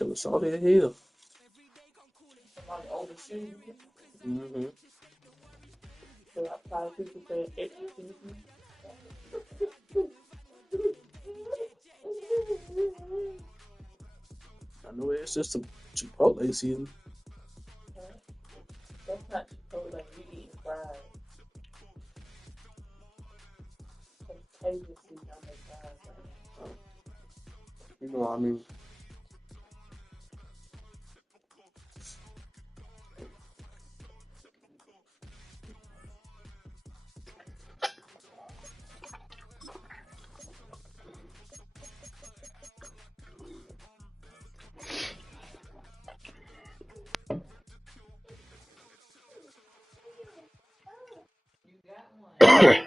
shit was salty as hell. Like overshooting. Mm-hmm. So I probably people say extra season. I know it's just a Chipotle season. That's not Chipotle. You eating fries. Contagious season on the fries right now. You know, I mean, You got one.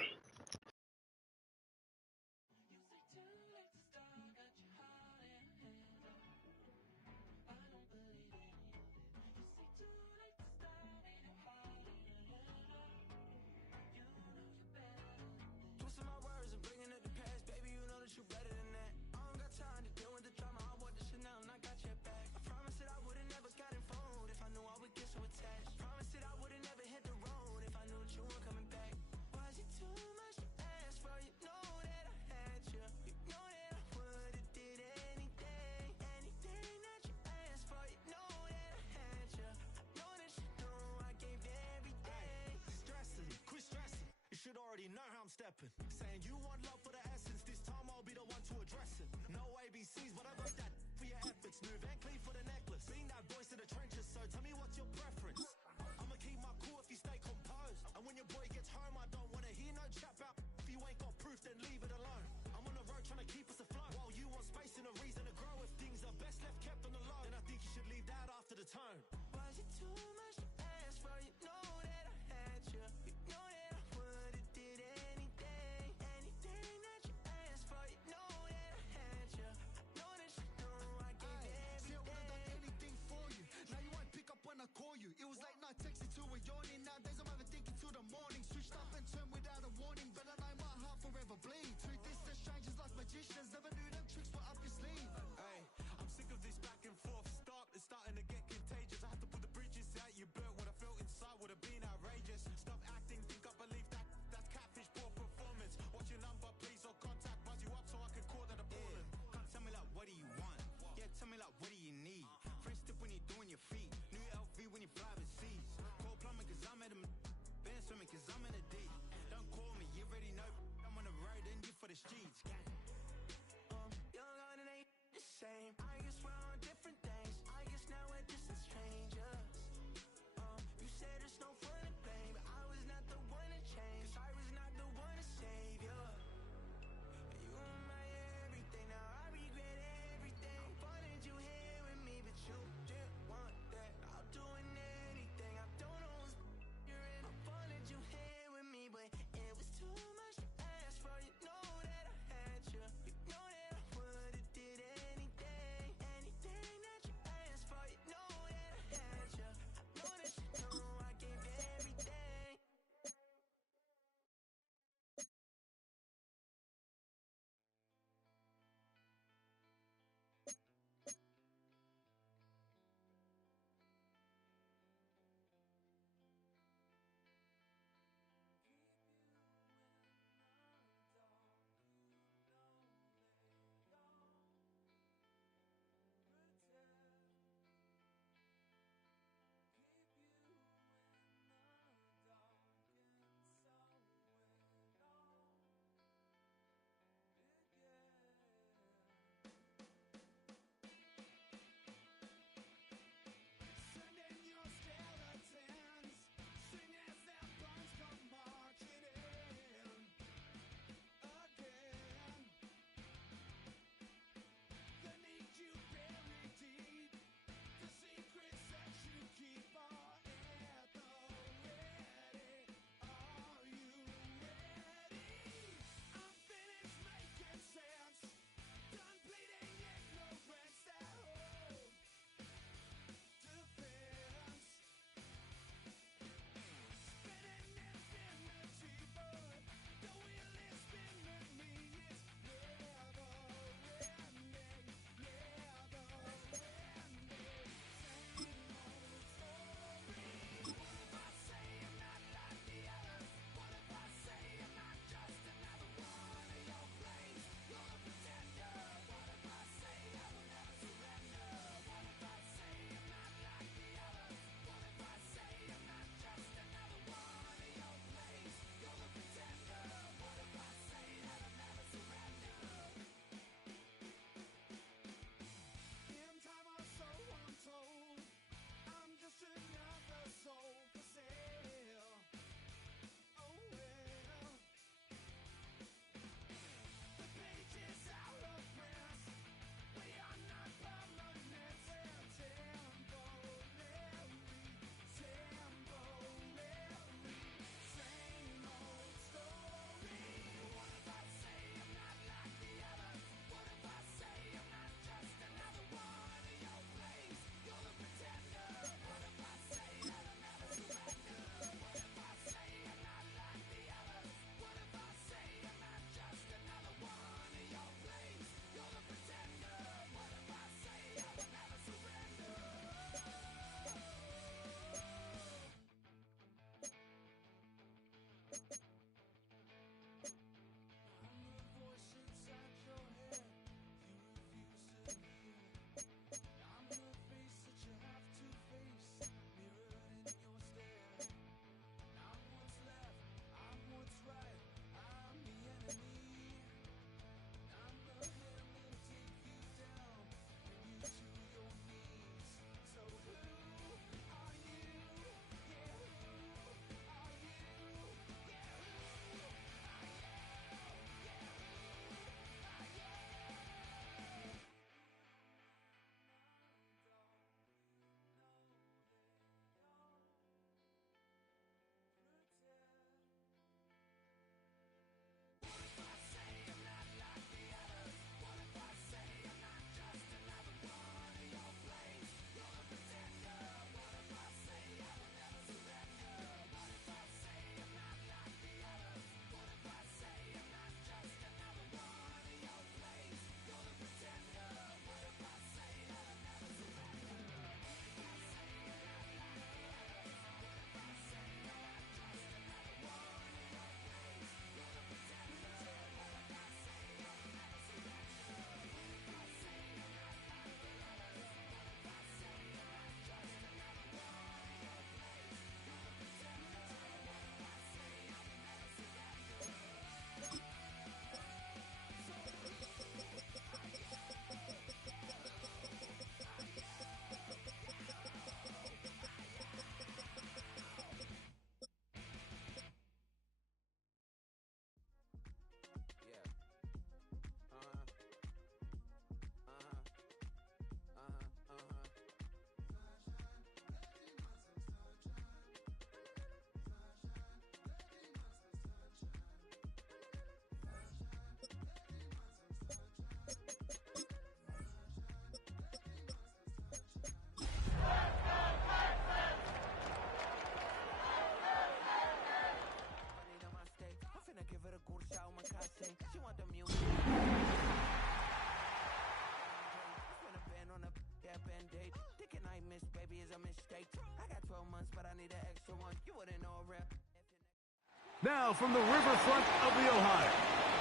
Now from the riverfront of the Ohio,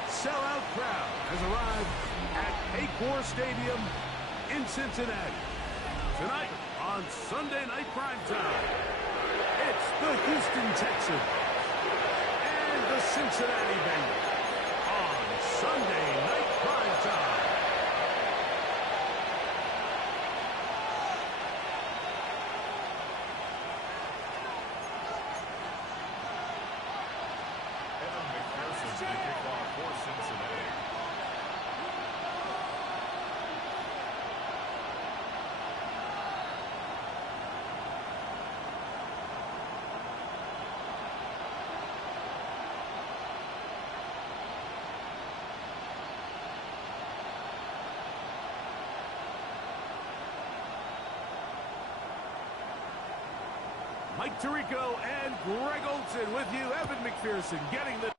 sellout crowd has arrived at Paycor Stadium in Cincinnati. Tonight on Sunday Night Primetime, it's the Houston Texans and the Cincinnati Bengals on Sunday Night Primetime. Mike Tirico and Greg Olson with you. Evan McPherson getting the...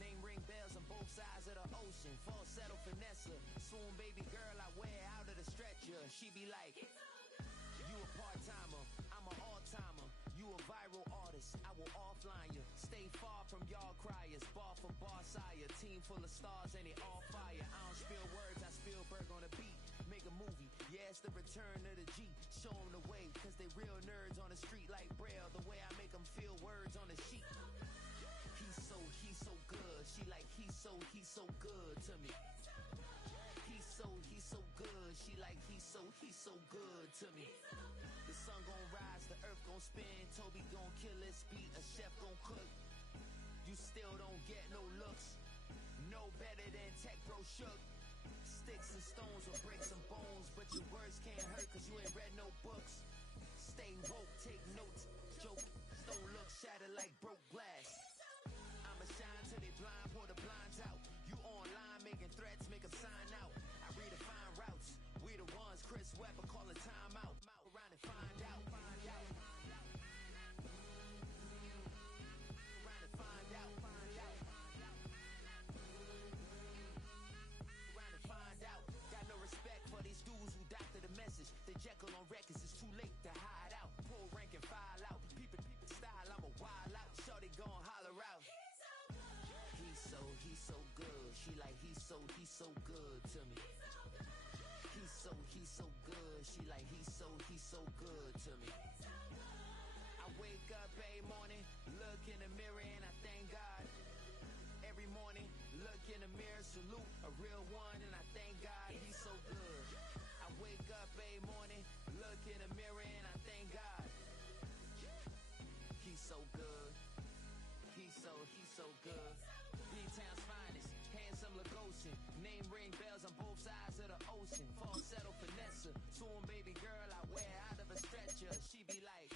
Name ring bells on both sides of the ocean. Falsetto finesse, swoon baby girl I wear out of the stretcher. She be like, you a part-timer, I'm an all-timer. You a viral artist, I will offline you. Stay far from y'all criers, bar for bar sire. Team full of stars and they all fire. I don't spill words, I Spielberg on a beat. Make a movie, yeah, it's the return of the G. Show them the way, cause they real nerds on the street like Braille. The way I make them feel words on the sheet. He's so good. She like, he's so good to me. He's so good. She like, he's so good to me. The sun gon' rise, the earth gon' spin. Toby gon' kill this beat, a chef gon' cook. You still don't get no looks. No better than Tech Bro Shook. Sticks and stones will break some bones, but your words can't hurt cause you ain't read no books. Stay woke, take notes, joke. Don't look shattered like broke glass. I'ma shine till they blind, pour the blinds out. You online making threats, make a sign out. I redefine routes. We the ones Chris Webber call a timeout. Around and find out. Got no respect for these dudes who doctor the message. The Jekyll on records, it's too late to hide out. Pull rank and file out. People style, I'm a wild out. Shorty gon' holler out. He's so good. She like, he's so good to me. He's so good. She like, he's so good to me. I wake up every morning, look in the mirror and I thank God. Every morning, look in the mirror, salute a real one and I thank God. He's so good. I wake up every morning, look in the mirror and I thank God. He's so good. He's so good. B-Town's finest, handsome Lagosian. Name ring bells on both sides of the ocean. Falsetto finesse, swoon baby girl I wear out of a stretcher. She be like,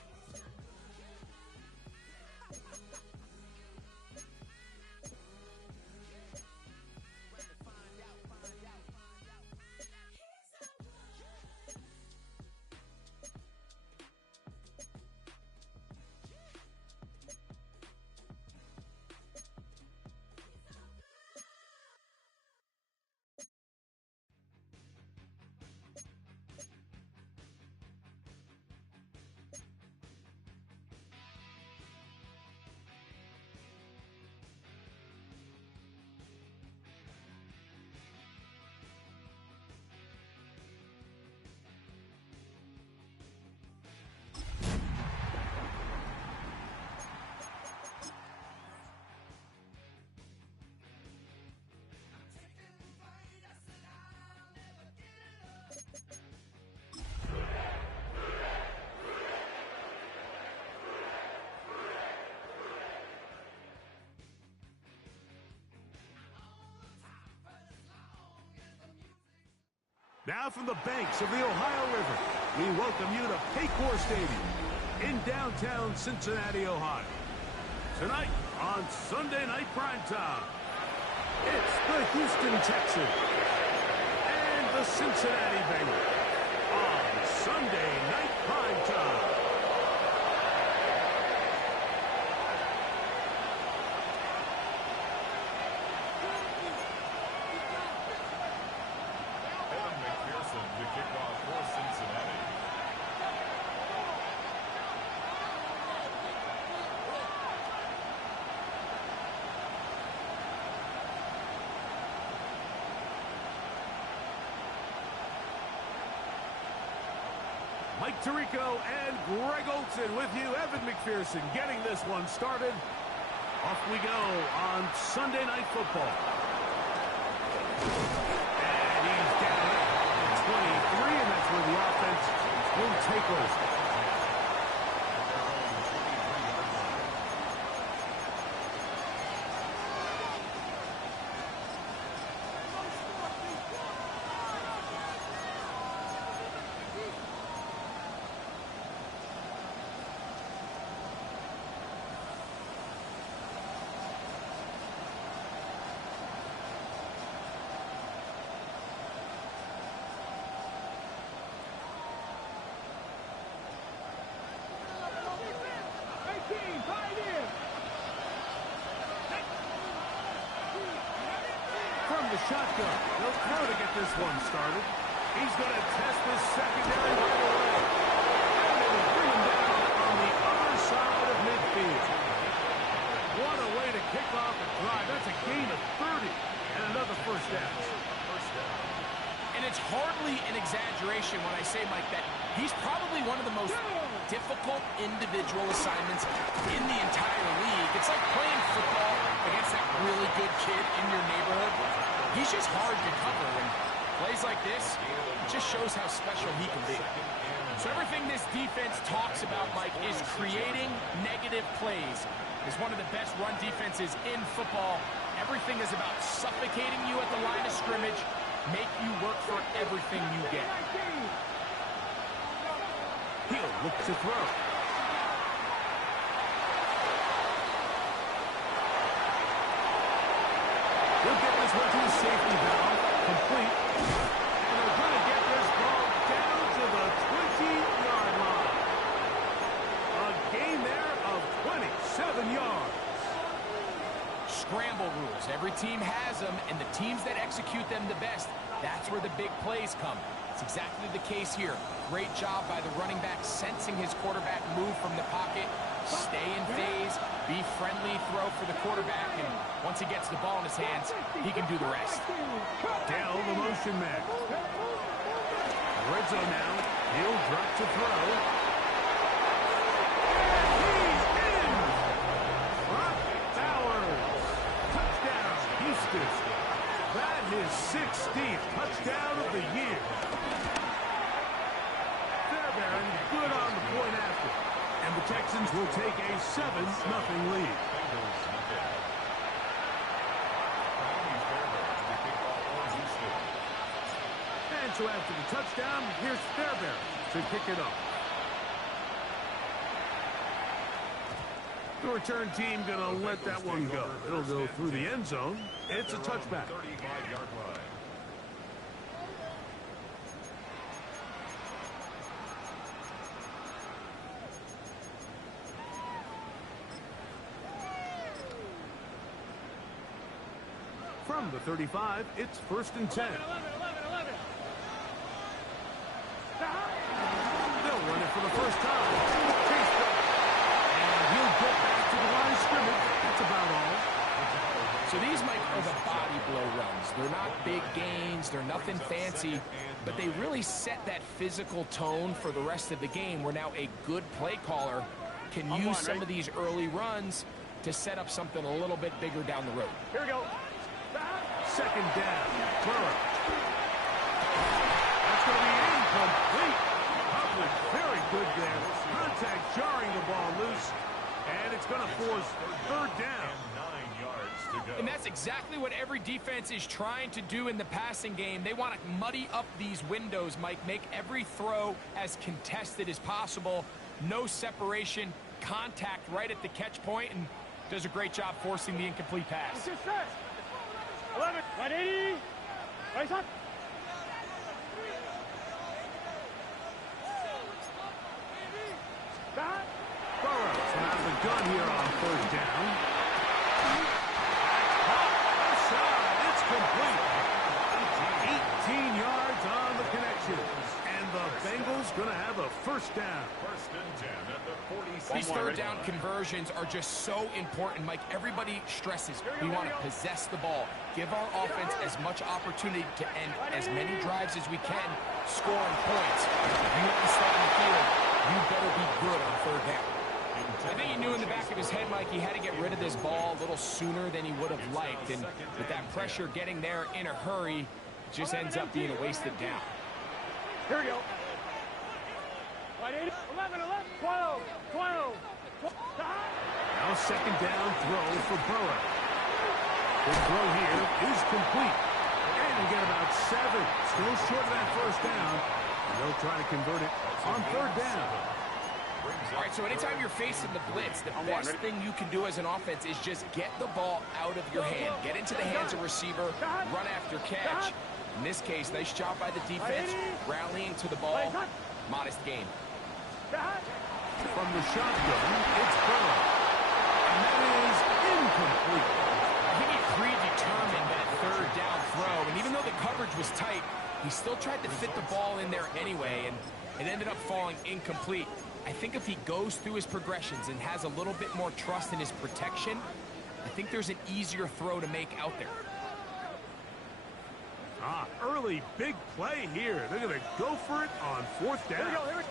Now from the banks of the Ohio River, we welcome you to Paycor Stadium in downtown Cincinnati, Ohio. Tonight on Sunday Night Primetime, It's the Houston Texans and the Cincinnati Bengals on Sunday Night Primetime. The kickoff for Cincinnati. Mike Tirico and Greg Olson with you. Evan McPherson getting this one started. Off we go on Sunday Night Football. And he's down at 23, and that's where the offense will take over. From the shotgun, they'll throw to get this one started. He's going to test this secondary right away. And they will bring him down on the other side of midfield. What a way to kick off a drive. That's a gain of 30 and another first down. And it's hardly an exaggeration when I say, Mike, that he's probably one of the most difficult individual assignments in the entire league. It's like playing football against that really good kid in your neighborhood. He's just hard to cover, and plays like this, it just shows how special he can be. So everything this defense talks about, Mike, is creating negative plays. It's one of the best run defenses in football. Everything is about suffocating you at the line of scrimmage, make you work for everything you get. He'll look to throw. He'll get this one to the safety valve, complete. And they're going to get this ball down to the 20-yard line. A gain there of 27 yards. Scramble rules. Every team has them, and the teams that execute them the best, that's where the big plays come. It's exactly the case here. Great job by the running back sensing his quarterback move from the pocket. Stay in phase, be friendly, throw for the quarterback, and once he gets the ball in his hands, he can do the rest. Dell, the motion man. Red zone now. He'll drop to throw. He's in! Brock Bowers. Touchdown, Houston. That is 16th touchdown of the year. Fairbairn good on the point after. And the Texans will take a 7-0 lead. And so after the touchdown, here's Fairbairn to kick it up. The return team going to let that one go. It'll go through the end zone. It's a touchback. 35-yard line. From the 35, it's 1st and 10. They'll run it for the first time. Chase back. And he'll get back to the line of scrimmage. That's about all. So these, Mike, are the body blow runs. They're not big gains. They're nothing fancy. But they really set that physical tone for the rest of the game, where now a good play caller can use some of these early runs to set up something a little bit bigger down the road. Here we go. Second down. Burrow. That's going to be incomplete. Public very good there. Contact jarring the ball loose. And it's going to force 3rd down. 9 yards to go. And that's exactly what every defense is trying to do in the passing game. They want to muddy up these windows, Mike. Make every throw as contested as possible. No separation. Contact right at the catch point, and does a great job forcing the incomplete pass. 11, 180. Race up. Stop. Burrows out of the gun here on third down. It's complete. 18 yards on the connection. And the Bengals going to have a first down. First and 10 at the 46. These third down conversions are just so important, Mike. Everybody stresses we want to possess the ball, give our offense as much opportunity to end as many drives as we can, scoring points. If you want to stay on the field, you better be good on third down. I think he knew in the back of his head, Mike, he had to get rid of this ball a little sooner than he would have liked. And with that pressure getting there in a hurry, it just ends up being a wasted down. Here we go. 11, 11, 12, 12. Now second down throw for Burrow. The throw here is complete. And you get about 7. Still short of that first down. And they'll try to convert it on third down. All right, so anytime you're facing the blitz, the best thing you can do as an offense is just get the ball out of your hand. Get into the hands of receiver, run after catch. In this case, nice job by the defense, rallying to the ball. Modest gain. From the shotgun, it's Burrow. And that is incomplete. I think he predetermined that third down throw, and even though the coverage was tight, he still tried to fit the ball in there anyway, and it ended up falling incomplete. I think if he goes through his progressions and has a little bit more trust in his protection, I think there's an easier throw to make out there. Early big play here. They're going to go for it on fourth down. Here we go.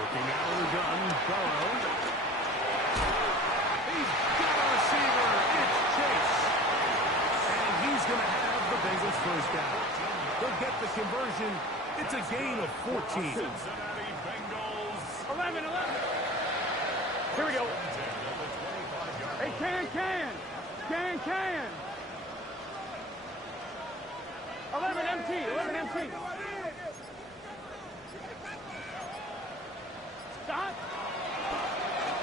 Looking out of the gun, Burrow. He's got a receiver. It's Chase. And he's going to have the Bengals first down. They'll get the conversion. It's a gain of 14. Cincinnati Bengals. 11. Here we go. Hey, can. 11 MT. Stop.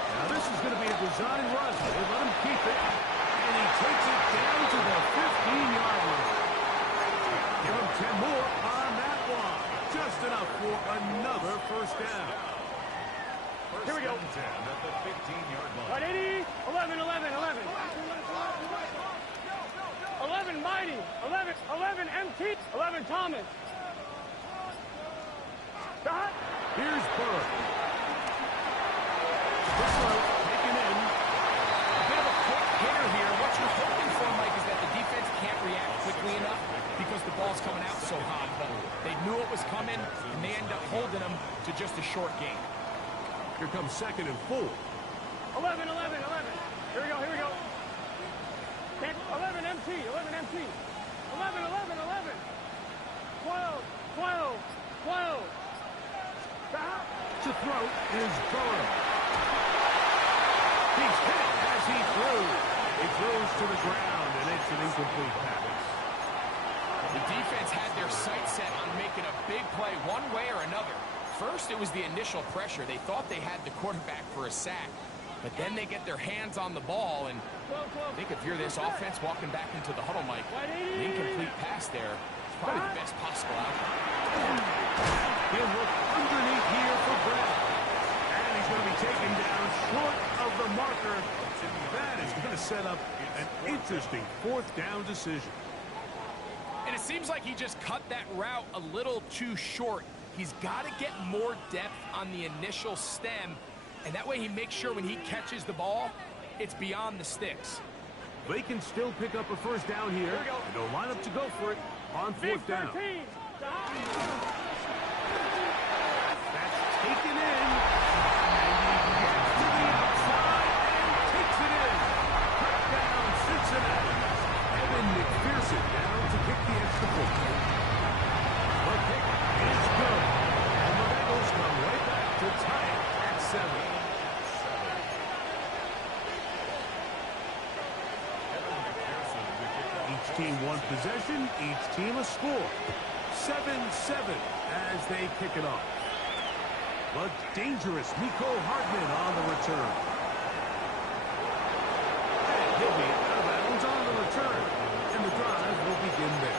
Now this is going to be a design run. They let him keep it. And he takes it down to the 15-yard line. Give him 10 more on that one. Just enough for another first down. Here we go. 10 at the 15-yard line. 180, 11. 11 Mighty, 11 MT, 11 Thomas. Stop. Here's Burrow. Taken in. A bit of a quick hitter here. What you're hoping for, Mike, is that the defense can't react quickly enough because the ball's coming out so hot. But they knew it was coming, and they end up holding them to just a short gain. Here comes second and full. 11. Here we go. 11 MT. 11. 12. Stop. To throw is Burrow. He's hit as he throws. He throws to the ground, and it's an incomplete pass. The defense had their sights set on making a big play one way or another. First, it was the initial pressure. They thought they had the quarterback for a sack. But then they get their hands on the ball, and they could hear this offense walking back into the huddle, Mike. An incomplete pass there. It's probably the best possible outcome. He'll look underneath here for Brown. And he's going to be taken down short of the marker. That is going to set up an interesting fourth down decision. And it seems like he just cut that route a little too short. He's got to get more depth on the initial stem, and that way he makes sure when he catches the ball, it's beyond the sticks. They can still pick up a first down here. And they'll line up to go for it on fourth down. That's taken in. And he gets to the outside and takes it in. Touchdown, Cincinnati. Evan McPherson down to kick the extra point. The kick is good. And the Bengals come right back to tie it at 7. Each team one possession, each team a score. 7-7 as they kick it off. But dangerous Miko Hardman on the return. And he'll be out of bounds on the return. And the begin there.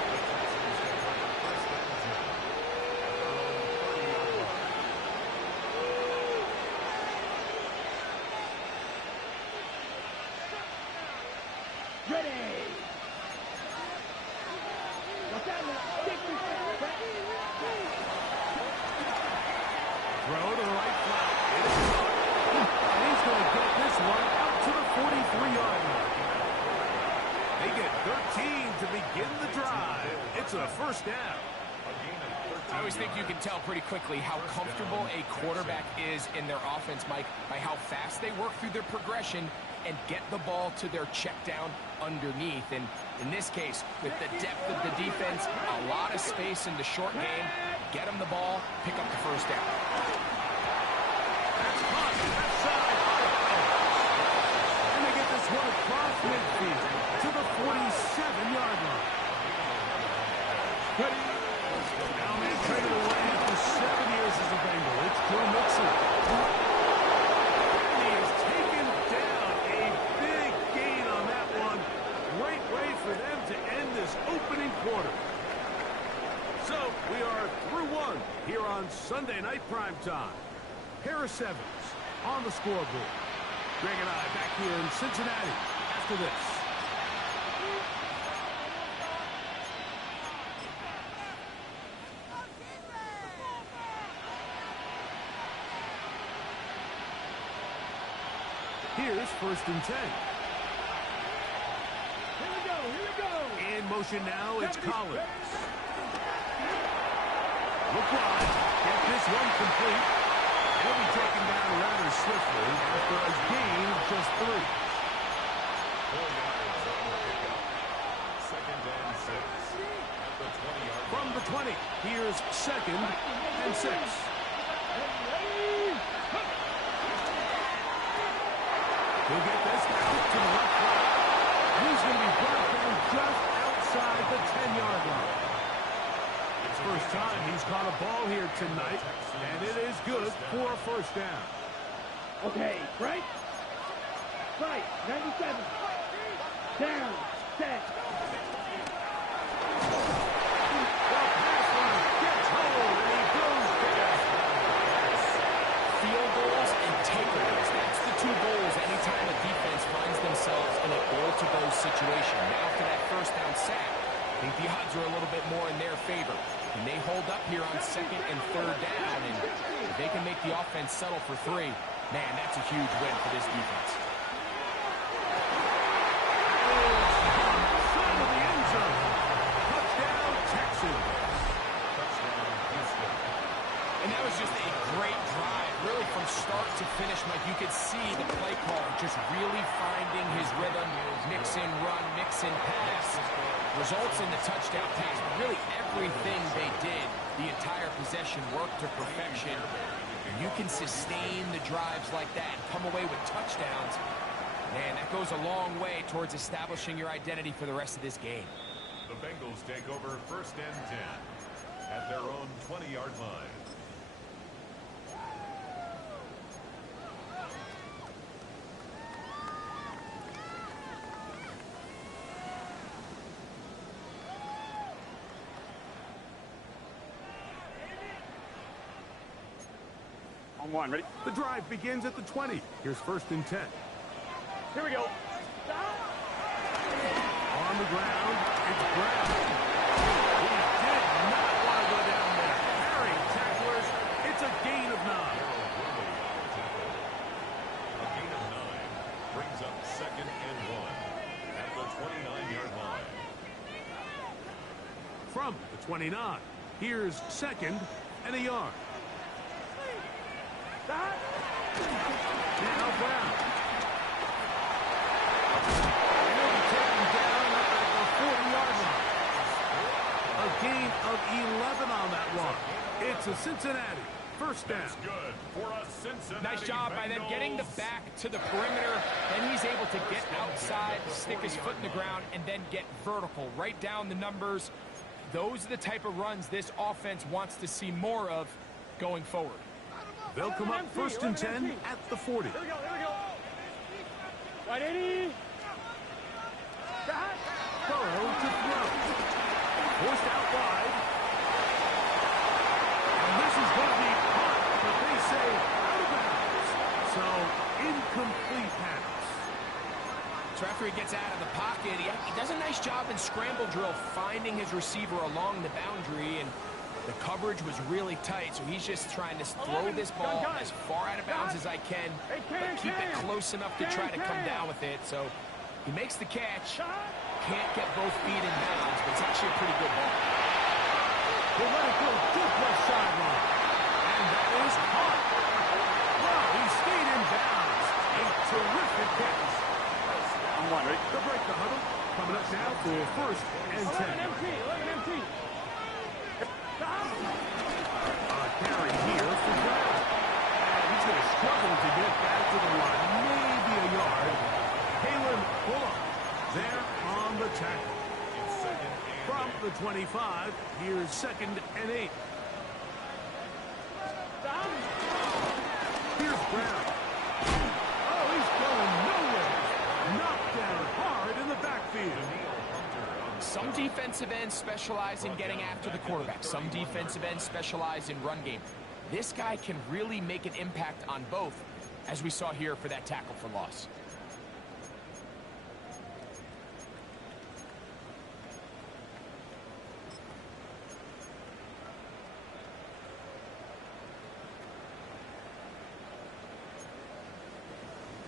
Throw to the right flat. It is caught. And he's going to get this one out to the 43-yard line. They get 13 to begin the drive. It's a first down. I always think you can tell pretty quickly how comfortable a quarterback is in their offense, Mike, by how fast they work through their progression and get the ball to their check down underneath. And in this case, with the depth of the defense, a lot of space in the short game, get them the ball, pick up the first down. That's caught. Left side. And they get this one across midfield to the 47-yard line. Now man traded away after 7 years as a Bengal. It's Joe Mixon. And he has taken down a big gain on that one. Great way for them to end this opening quarter. So we are through one here on Sunday Night Primetime. Harris Evans on the scoreboard. Greg and I back here in Cincinnati after this. Here's 1st and 10. Here we go. In motion now, it's Collins. Look wide. Get this one complete. He'll be taken down rather swiftly after a gain of just 3. 4 yards on the pickup. 2nd and 6 at the 20-yard line. From the 20, here's 2nd and 6. He'll get this out to the left side. He's going to be brought down just outside the 10-yard line. It's first time he's caught a ball here tonight, and it is good for a first down. Okay, right? Right, 97. Down, set. The pass runner gets hold, and he goes down. Field goals and takeaways. That's the two goals anytime a defense finds themselves in a goal-to-go situation. Now for that first down sack, I think the odds are a little bit more in their favor. And they hold up here on 2nd and 3rd down, and if they can make the offense settle for 3, man, that's a huge win for this defense. Side of the end zone. Touchdown, Texans. Touchdown, Houston. And that was just a great drive, really from start to finish, Mike. You could see the play caller just really finding his rhythm, mix and run, mix and pass. Results in the touchdown pass, but really everything they did, the entire possession worked to perfection. You can sustain the drives like that and come away with touchdowns. Man, that goes a long way towards establishing your identity for the rest of this game. The Bengals take over 1st and 10 at their own 20-yard line. On one, ready? The drive begins at the 20. Here's 1st and 10. Here we go. On the ground, it's Brown. He did not want to go down there. Harrying tacklers. It's a gain of 9. A gain of 9 brings up 2nd and 1 at the 29-yard line. From the 29, here's 2nd and a yard. Now Brown. And he'll be taken down at the 40-yard line. A gain of 11 on that one. It's a Cincinnati first down. That's good for a Cincinnati Nice job by them getting the back to the perimeter. Then he's able to get outside, stick his foot in the ground, and then get vertical. Right down the numbers. Those are the type of runs this offense wants to see more of going forward. They'll come up 1st and 10 at the 40. Here we go. Right, 80. Burrow to throw. Forced out wide. And this is going to be caught, but they say out of bounds. So, incomplete pass. So after he gets out of the pocket, he does a nice job in scramble drill finding his receiver along the boundary, and the coverage was really tight, so he's just trying to throw this ball as far out of bounds as I can, but keep it close enough to try to come down with it. So he makes the catch, can't get both feet in bounds, but it's actually a pretty good ball. They let it go deep left sideline. And that is caught. Wow, he stayed in bounds. A terrific catch. On one, ready? To break the huddle, coming up now for first and 10. 11 MT. A carry here for Brown. And he's going to struggle to get back to the line. Maybe a yard. Kalen Bullock there on the tackle. From the 25, here's 2nd and 8. Here's Brown. Oh, he's going nowhere. Knocked down hard in the backfield. Some defensive ends specialize in getting after the quarterback. Some defensive ends specialize in run game. This guy can really make an impact on both, as we saw here for that tackle for loss.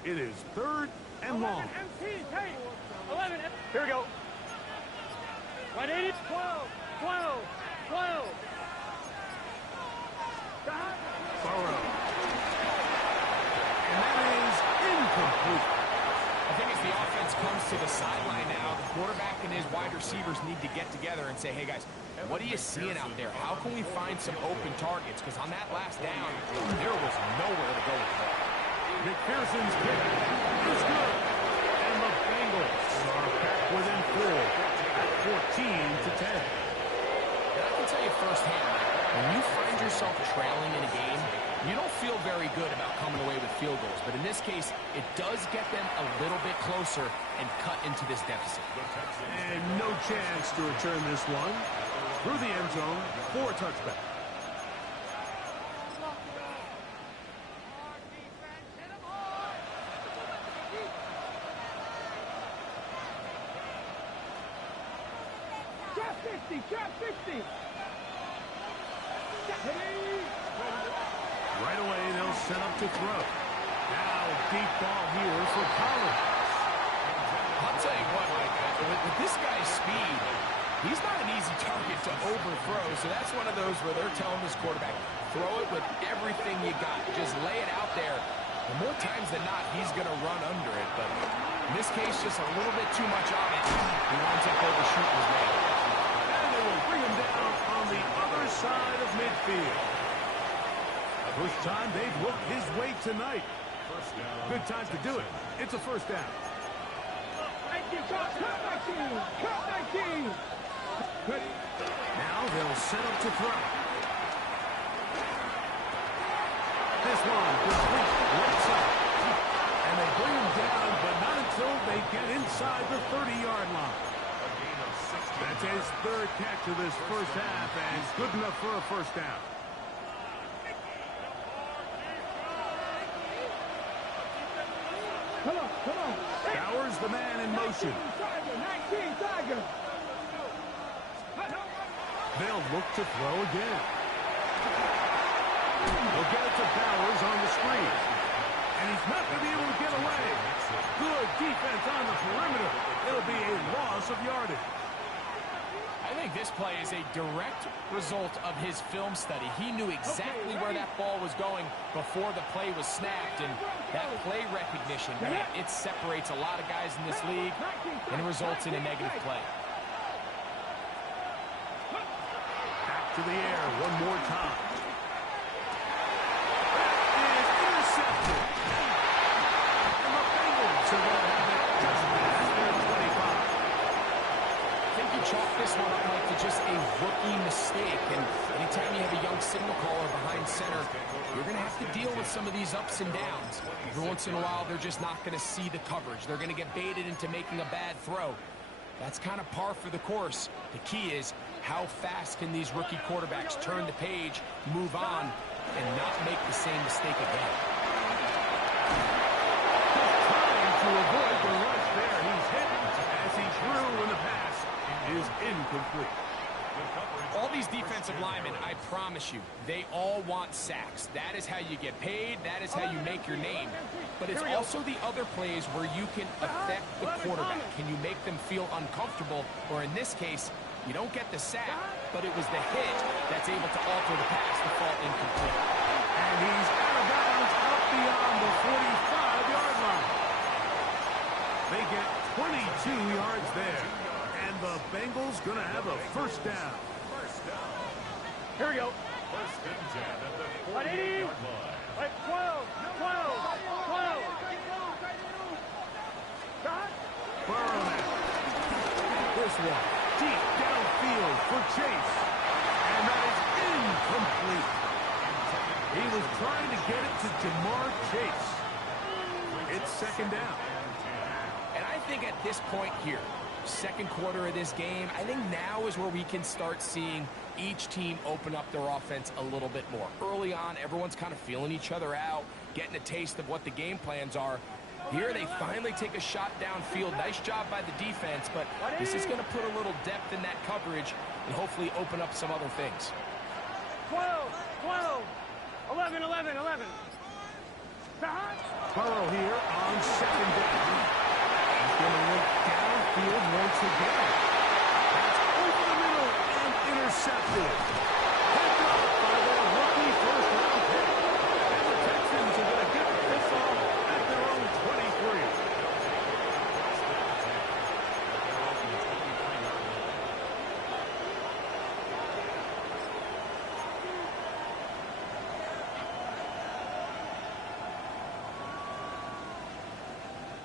It is 3rd and long. Here we go. 180. 12. Burrow. And that is incomplete. I think as the offense comes to the sideline now, the quarterback and his wide receivers need to get together and say, hey guys, what are you seeing out there? How can we find some open targets? Because on that last down, there was nowhere to go with the ball. McPherson's kick is good. And the Bengals are back within 4 at 14-10. And I can tell you firsthand, when you find yourself trailing in a game, you don't feel very good about coming away with field goals. But in this case, it does get them a little bit closer and cut into this deficit. And no chance to return this one. Through the end zone for a touchback. Trap 60. Right away, they'll set up to throw. Now, deep ball here for Collins. I'll tell you what, Mike, with this guy's speed, he's not an easy target to overthrow, so that's one of those where they're telling this quarterback, throw it with everything you got. Just lay it out there. And more times than not, he's going to run under it, but in this case, just a little bit too much on it. He winds up overshooting his man. And they will bring him down on the other side of midfield. First time they've looked his way tonight. Good time to do it. It's a first down. Now they'll set up to throw. This one complete right side. And they bring him down, but not until they get inside the 30-yard line. That's his 3rd catch of this first half, and good enough for a first down. Come on. Bowers, the man in motion. 19 Tiger. They'll look to throw again. They'll get it to Bowers on the screen. And he's not going to be able to get away. Good defense on the perimeter. It'll be a loss of yardage. I think this play is a direct result of his film study. He knew exactly where that ball was going before the play was snapped, and that play recognition, man, it separates a lot of guys in this league, and it results in a negative play. Back to the air one more time. That is intercepted. And the Bengals are going to have it just past their 25. I think you chalk this one up like to just a rookie mistake, and anytime you have a young signal caller behind center, you're going to have to deal with some of these ups and downs. Every once in a while, they're just not going to see the coverage. They're going to get baited into making a bad throw. That's kind of par for the course. The key is how fast can these rookie quarterbacks turn the page, move on, and not make the same mistake again. Trying to avoid the rush there. He's hit as he threw when the pass is incomplete. All these defensive linemen, I promise you, they all want sacks. That is how you get paid. That is how you make your name. But it's also the other plays where you can affect the quarterback. Can you make them feel uncomfortable? Or in this case, you don't get the sack, but it was the hit that's able to alter the pass to fall incomplete. And he's out of bounds up beyond the 45-yard line. They get 22 yards there. And the Bengals going to have a first down. Here we go. First and 10 at the 180. 40-yard line. Like 12. Burrow now. This one deep downfield for Chase. And that is incomplete. He was trying to get it to Jamar Chase. It's second down. And I think at this point here, second quarter of this game, I think now is where we can start seeing each team open up their offense a little bit more. Early on, everyone's kind of feeling each other out, getting a taste of what the game plans are. Here they finally take a shot downfield. Nice job by the defense, but this is going to put a little depth in that coverage and hopefully open up some other things. 12. 11. Burrow here on second down. He's going to look downfield once again. That's over the middle and intercepted. Picked up by the rookie first-round pick. And the Texans are going to get this off at their own 23.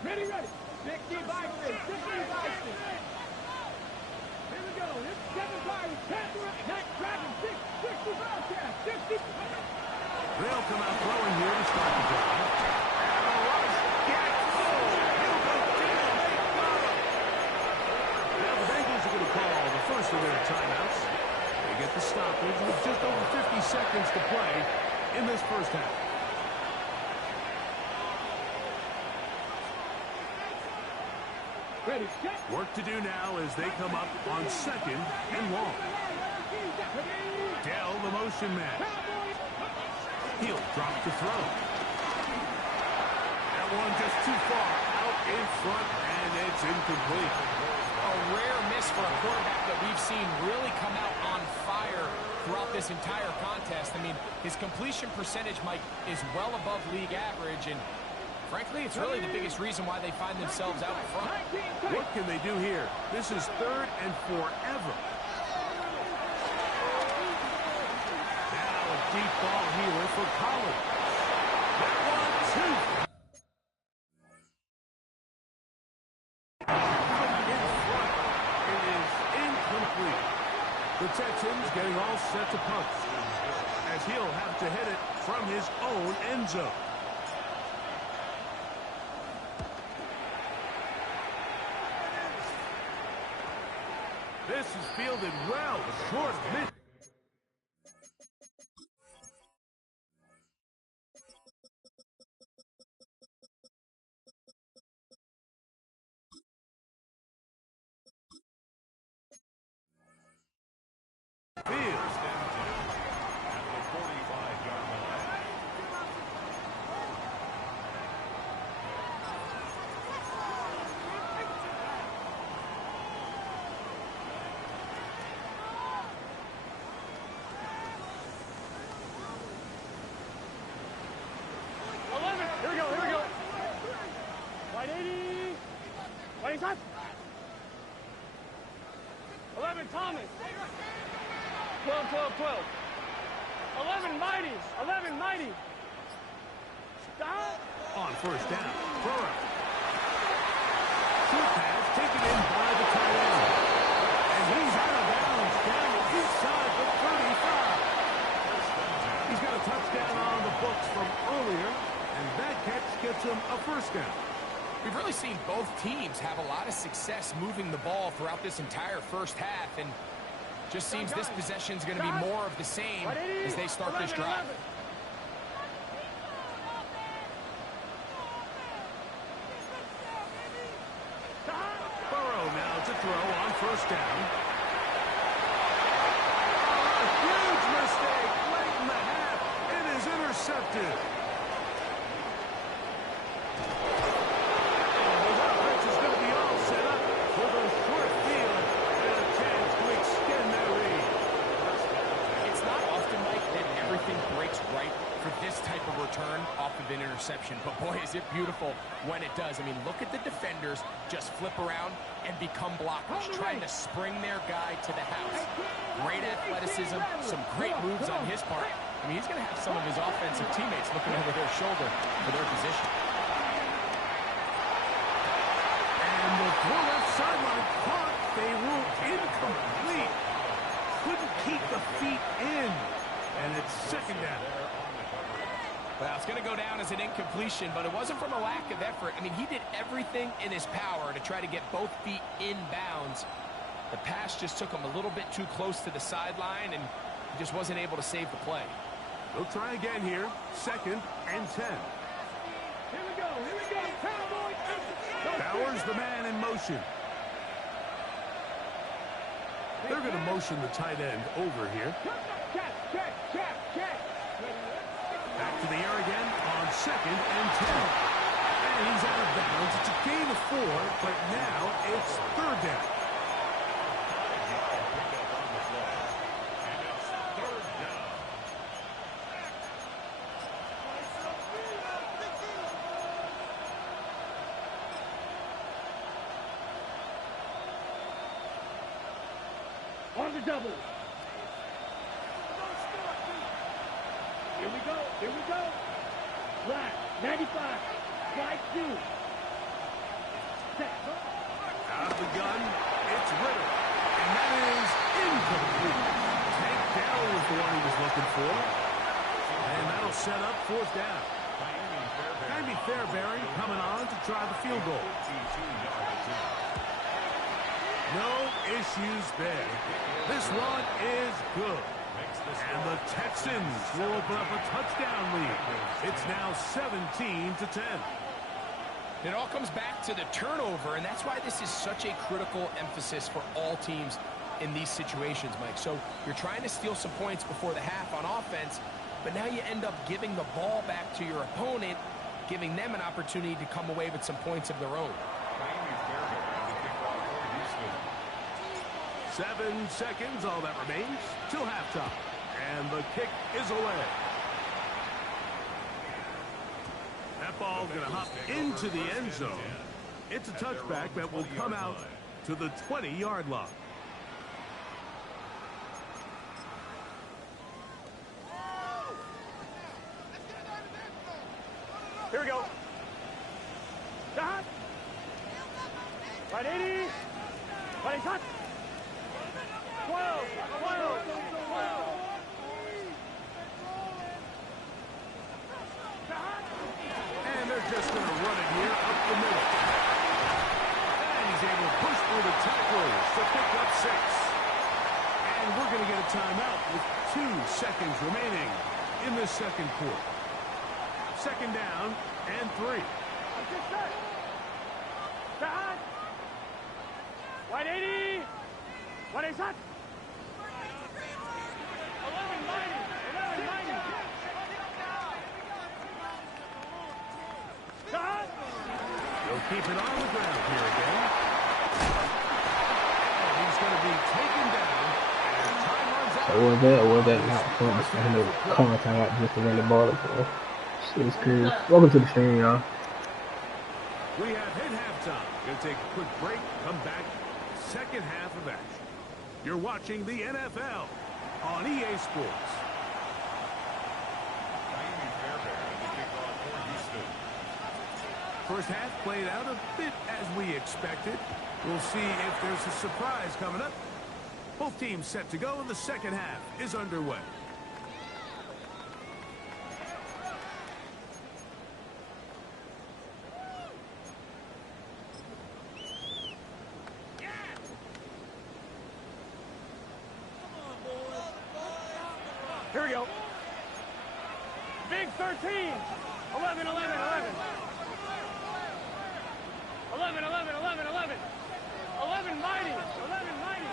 Ready. 60 by 60 by 60. Here we go. This is 7 by 10. Next dragon. 60 broadcast. 60. They'll come out throwing here to start the drive. And a rush gets full. He'll go down. They got him. Now the Bengals are going to call the first of their timeouts. They get the stoppage with just over 50 seconds to play in this first half. Ready. Set. Work to do now as they come up on second and long. Dell, the motion man. He'll drop the throw. That one just too far out in front, and it's incomplete. A rare miss for a quarterback that we've seen really come out on fire throughout this entire contest. I mean, his completion percentage, Mike, is well above league average, and frankly, it's really the biggest reason why they find themselves out in front. What can they do here? This is third and forever. Now a deep ball here for Collins. That one, two. Out in front. It is incomplete. The Texans getting all set to punt, as he'll have to hit it from his own end zone. This is fielded well, short mid. Fields. At the 45-yard line. Here we go. Wide 80. Wide shot. 11 Thomas. 12. 11 Mighty. Stop. On first down, Burrow. Short pass taken in by the tight end. And he's out of bounds down inside the 35. He's got a touchdown on the books from earlier, and that catch gets him a first down. we've really seen both teams have a lot of success moving the ball throughout this entire first half, and just seems this possession is going to be more of the same as they start this drive. Burrow now to throw on first down. A huge mistake late in the half. It is intercepted. And his offense is going to be all set up for the short field and a chance to extend their lead. It's not often, Mike, that everything breaks right for this type of return off of an interception. But boy, is it beautiful when it does. I mean, look at the defenders just flip around and become blockers, trying to spring their guy to the house. Great athleticism, some great moves on his part. I mean, he's going to have some of his offensive teammates looking over their shoulder for their position. And the throw left sideline caught. They rule incomplete. Couldn't keep the feet in. And it's second down. Well, it's going to go down as an incompletion, but it wasn't from a lack of effort. I mean, he did everything in his power to try to get both feet in bounds. The pass just took him a little bit too close to the sideline, and he just wasn't able to save the play. They'll try again here. Second and 10. Here we go, Cowboys. Bowers, the man in motion. They're going to motion the tight end over here. Check. Back to the air again on second and 10. And he's out of bounds. It's a gain of 4, but now it's third down. On the double. Here we go. Right, 95. Slide 2. Set. Out of the gun, it's Ritter. And that is incomplete. Tank down was the one he was looking for. And that'll set up fourth down. Andy Fairbury coming on to try the field goal. No issues there. This one is good. And the Texans will open up a touchdown lead. It's now 17-10. It all comes back to the turnover, and that's why this is such a critical emphasis for all teams in these situations, Mike. So you're trying to steal some points before the half on offense, but now you end up giving the ball back to your opponent, giving them an opportunity to come away with some points of their own. 7 seconds, all that remains, till halftime. And the kick is away. That ball's going to hop into the end zone. It's a touchback that will come out to the 20-yard line. Here we go. Shot. 180. 20 shot. 12. And they're just going to run it here up the middle. And he's able to push through the tacklers to pick up 6. And we're going to get a timeout with 2 seconds remaining in the second quarter. Second down and 3. Shot. 180. 20 shot. 1190. Shot. He'll keep it on the ground here again. And he's going to be taken down. And time runs out. Or was that not points for him to call a timeout just to run the ball up there? Shit is crazy. Welcome to the stream, y'all. We have hit halftime. Going to take a quick break. Come back. Second half of action. You're watching the NFL on EA Sports. First half played out a bit as we expected. We'll see if there's a surprise coming up. Both teams set to go, and the second half is underway. 14. 11, 11, 11. 11, 11, 11, 11. 11 mighty. 11 mighty.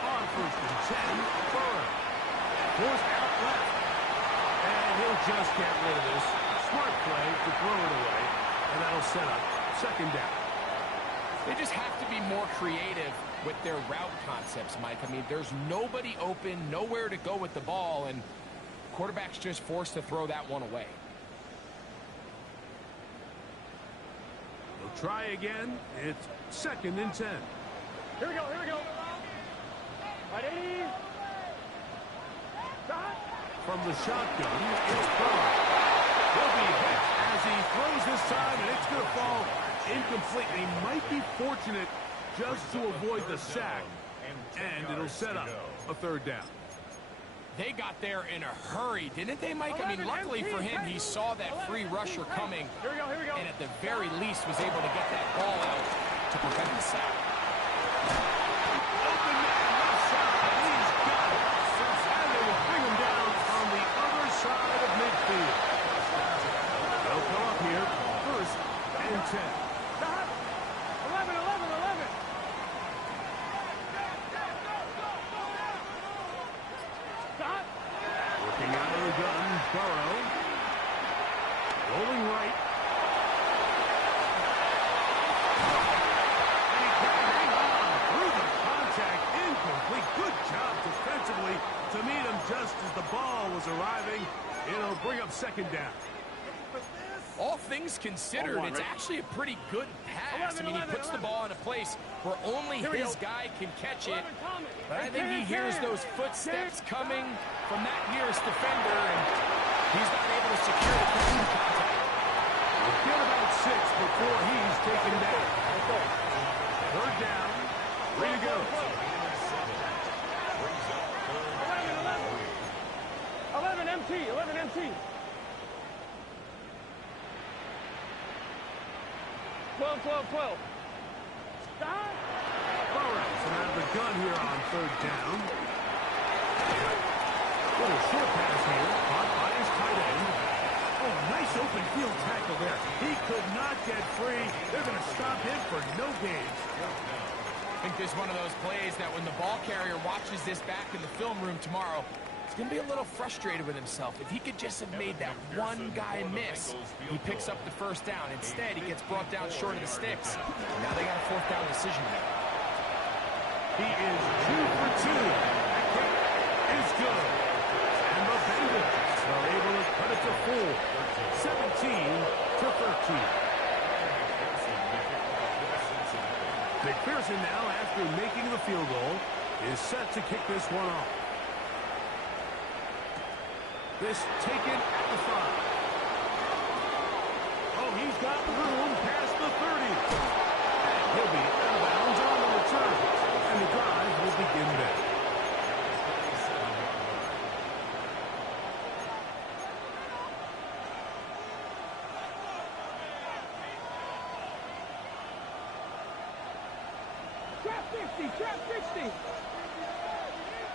On first and 10, Burrow. Forced out left. And he'll just get rid of this. Smart play to throw it away. And that'll set up second down. They just have to be more creative with their route concepts, Mike. I mean, there's nobody open, nowhere to go with the ball, and quarterback's just forced to throw that one away. We'll try again. It's second and 10. Here we go, here we go. Ready? Stop. From the shotgun, it's Burrow. He'll be hit as he throws this time, and it's going to fall incomplete. He might be fortunate just to avoid the sack, and it'll set up a third down. They got there in a hurry, didn't they, Mike? I mean, luckily for him, he saw that free rusher coming, and at the very least was able to get that ball out to prevent the sack. Open man left side, he's got it. And they will bring him down on the other side of midfield. They'll come up here, first and 10. 11, 11, 11. Stop. Looking out of the gun, Burrow. Rolling right. And he can hang on through the contact. Incomplete. Good job defensively to meet him just as the ball was arriving. It'll bring up second down. All things considered, it's actually a pretty good pass. I mean, he puts the ball in a place where only his guy can catch it. But I think he hears those footsteps coming from that nearest defender, and he's not able to secure the contact. We'll get about 6 before he's taken down. Third down. Way to go. 11 MT, 11 MT. 12, 12, 12. Stop. Burrows out of the gun here on third down. Little short pass here, caught by his tight end. Oh, nice open field tackle there. He could not get free. They're going to stop him for no gain. I think this is one of those plays that when the ball carrier watches this back in the film room tomorrow, he's going to be a little frustrated with himself. If he could just have made that one guy miss, he picks up the first down. Instead, he gets brought down short of the sticks. Now they got a fourth down decision to make. He is 2 for 2. That kick is good. And the Bengals are able to cut it to 4. 17 to 13. McPherson now, after making the field goal, is set to kick this one off. This taken at the 5. Oh, he's got room past the 30. And he'll be out of bounds on the return. And the drive will begin there. Trap 60, trap 60.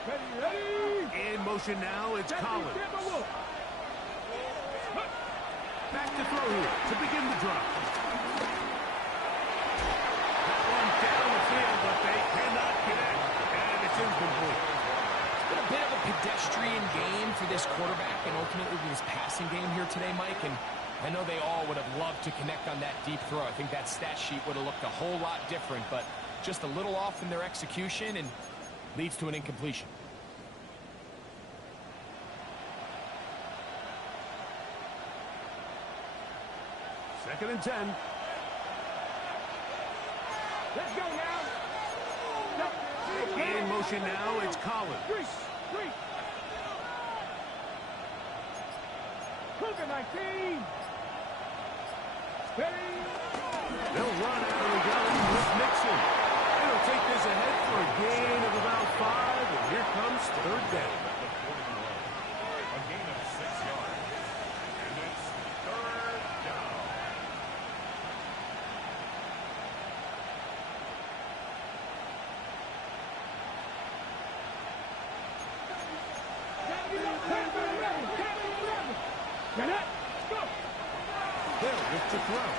Ready, ready. In motion now, it's Collins. Back to throw here to begin the drive. That one down the field, but they cannot connect. And it's incomplete. It's been a bit of a pedestrian game for this quarterback and ultimately his passing game here today, Mike. And I know they all would have loved to connect on that deep throw. I think that stat sheet would have looked a whole lot different, but just a little off in their execution and leads to an incompletion. Second and 10. Let's go now. In motion now, it's Collins. Three. Cougar 19. Steady. They'll run out of the gun with Mixon. It'll take this ahead for a gain of about 5, and here comes third down. A gain of 6 yards. And it's third down. throw.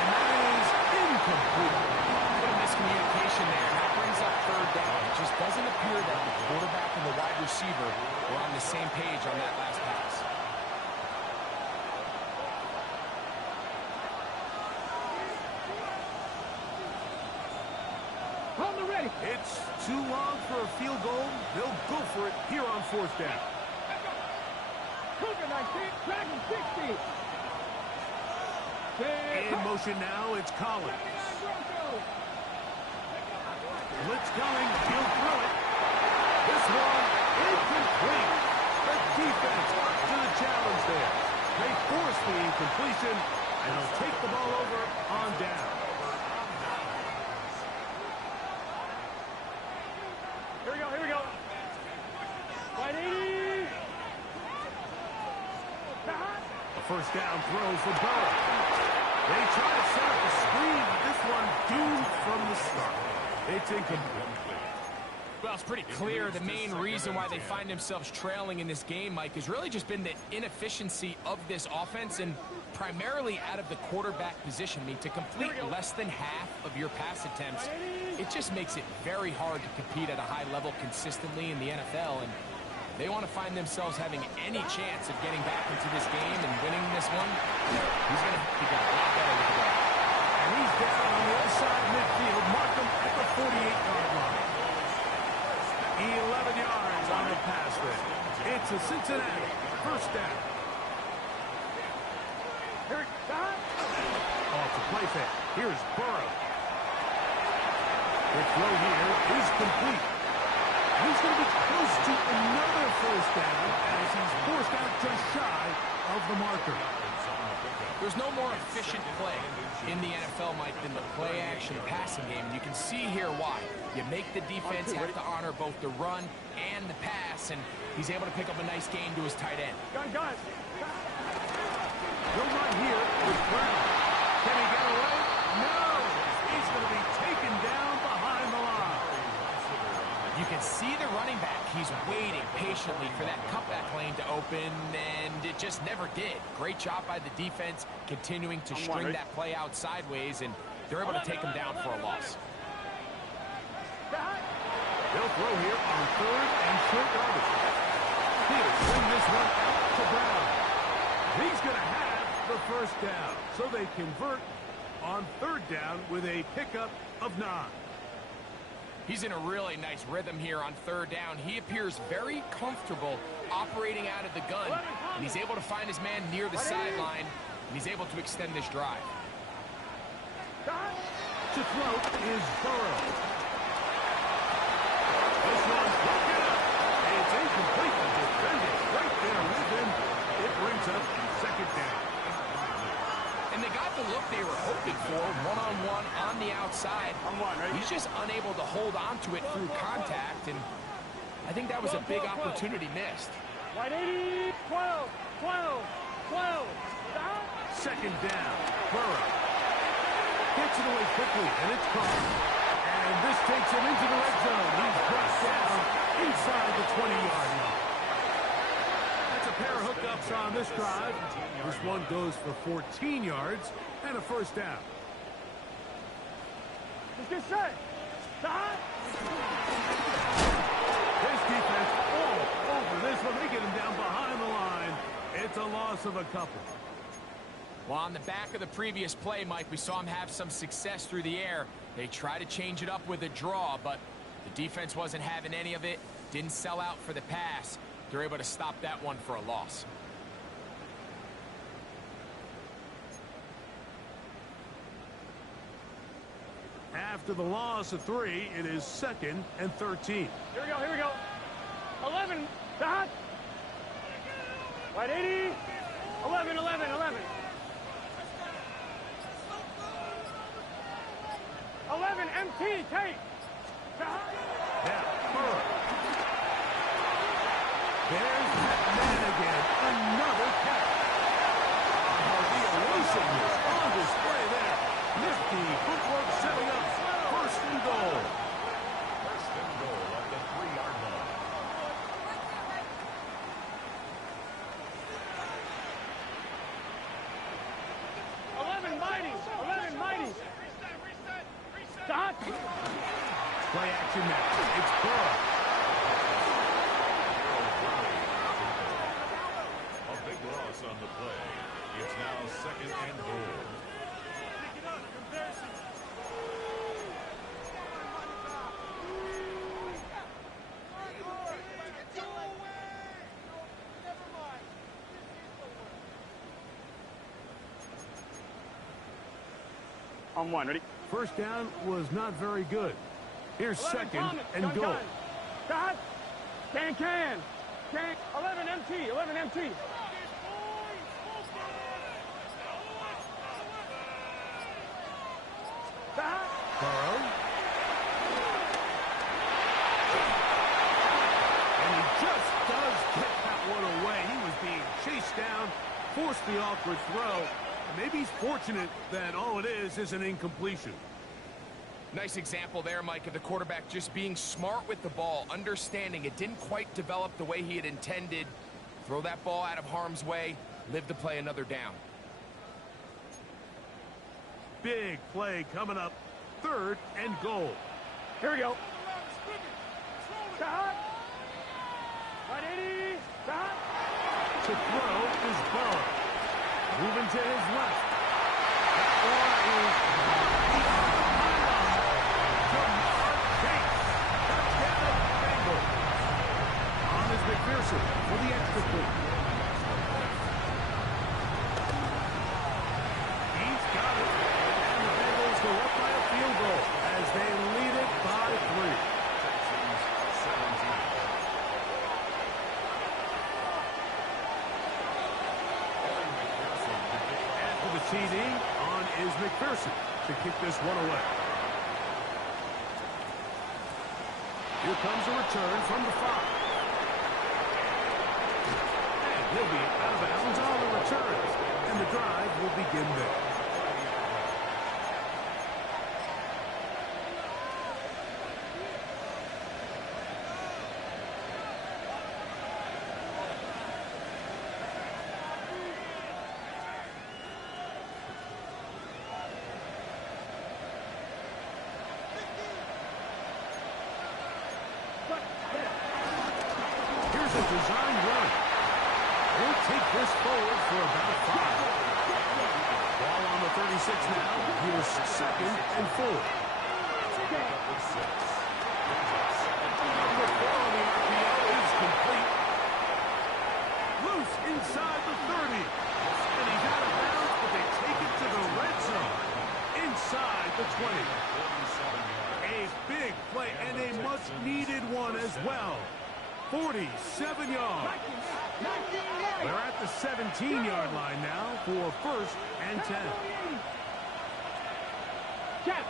And that is incomplete. A bit of miscommunication there. That brings up third down. It just doesn't appear that the quarterback and the wide receiver were on the same page on that last pass. On the ready. It's too long for a field goal. They'll go for it here on fourth down. Cougar 19, Dragon 60. In motion now, it's Collins. Blitz coming, he'll throw it. This one, incomplete. The defense up to the challenge there. They force the incompletion, and they'll take the ball over on down. Here we go. 180. A first down throw for Burrow. They try to set up a screen, but this one doomed from the start. It's incomplete. Well, it's pretty clear the main reason why they find themselves trailing in this game, Mike, has really just been the inefficiency of this offense and primarily out of the quarterback position. I mean, to complete less than half of your pass attempts, it just makes it very hard to compete at a high level consistently in the NFL. And they want to find themselves having any chance of getting back into this game and winning this one. He's going to have to get a lot better with the ball. And he's down on the other side of midfield. Mark him at the 48-yard line. 11 yards on the pass there. It's a Cincinnati first down. Oh, it's a play fake. Here's Burrow. The throw here is complete. He's going to be close to another first down as he's forced out just shy of the marker. There's no more efficient play in the NFL, Mike, than the play-action passing game. You can see here why. You make the defense have to honor both the run and the pass, and he's able to pick up a nice gain to his tight end. Gun. He'll run here with Brown. Can he get away? No! He's going to be taken down behind the line. You can see the running back. He's waiting patiently for that cutback lane to open, and it just never did. Great job by the defense, continuing to string that play out sideways, and they're able to take him down for a loss. They'll throw here on third and short yardage. He'll swing this one out to Brown. He's going to have the first down. So they convert on third down with a pickup of 9. He's in a really nice rhythm here on third down. He appears very comfortable operating out of the gun, and he's able to find his man near the sideline, and he's able to extend this drive. To throw is Burrow. This one's broken up. It's incomplete. The defender's right there with him. It brings up second down. And they got the look they were hoping for, one-on-one on the outside. He's just unable to hold on to it through contact, and I think that was a big opportunity missed. 180, 12. Second down. Burrow gets it away quickly, and it's caught. And this takes him into the red zone. He's brought down inside the 20-yard line. That's a pair of hookups on this drive. This one goes for 14 yards and a first down. Let's get set. Stop. This defense all over this one. They get him down behind the line. It's a loss of a couple. Well, on the back of the previous play, Mike, we saw him have some success through the air. They tried to change it up with a draw, but the defense wasn't having any of it. Didn't sell out for the pass. They're able to stop that one for a loss. After the loss of 3, it is 2nd and 13. Here we go. 11. Stop. 180. 11. 11, MT, take. Now, Burrow. There's that man again. Another catch. Oh, the elusiveness on display there. Nifty footwork setting up first and goal. First and goal at the 3-yard line. Play action now. It's Burrow. A big loss on the play. It's now 2nd and goal. On one, ready? First down was not very good. Here's 2nd and goal. Got. Can. 11 MT. 11 MT. Burrow. And he just does get that one away. He was being chased down, forced the awkward throw. Maybe he's fortunate that all it is an incompletion. Nice example there, Mike, of the quarterback just being smart with the ball, understanding it didn't quite develop the way he had intended. Throw that ball out of harm's way, live to play another down. Big play coming up. 3rd and goal. Here we go. Got. 180. Got. To throw is Burrow. Moving to his left. That one is touchdown Bengals. On is McPherson for the extra point. He's got it. And the Bengals go up by a field goal as they lead it by 3. TD on is McPherson to kick this one away. Here comes a return from the 5. And he'll be out of bounds on the returns. And the drive will begin there. Here's a design run. We'll take this forward for about 5. Ball on the 36 now. Here's 2nd and 4. Number 4 on the RPO is complete. Loose inside the 30. And he's out of bounds, but they take it to the red zone. Inside the 20. A big play and a much-needed one as well. 47 yards. They're at the 17-yard line now for 1st and 10. Check.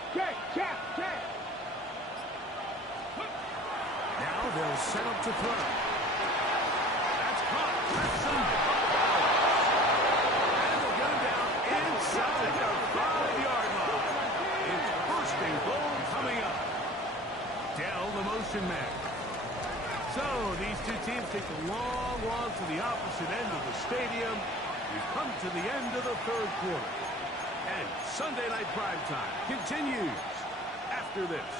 Now they'll set up to throw. That's caught. That's some and they'll get him down inside the 5-yard line. It's 1st and goal coming up. Dell, the motion man. So these two teams take a long walk to the opposite end of the stadium. We've come to the end of the 3rd quarter. And Sunday Night Primetime continues after this.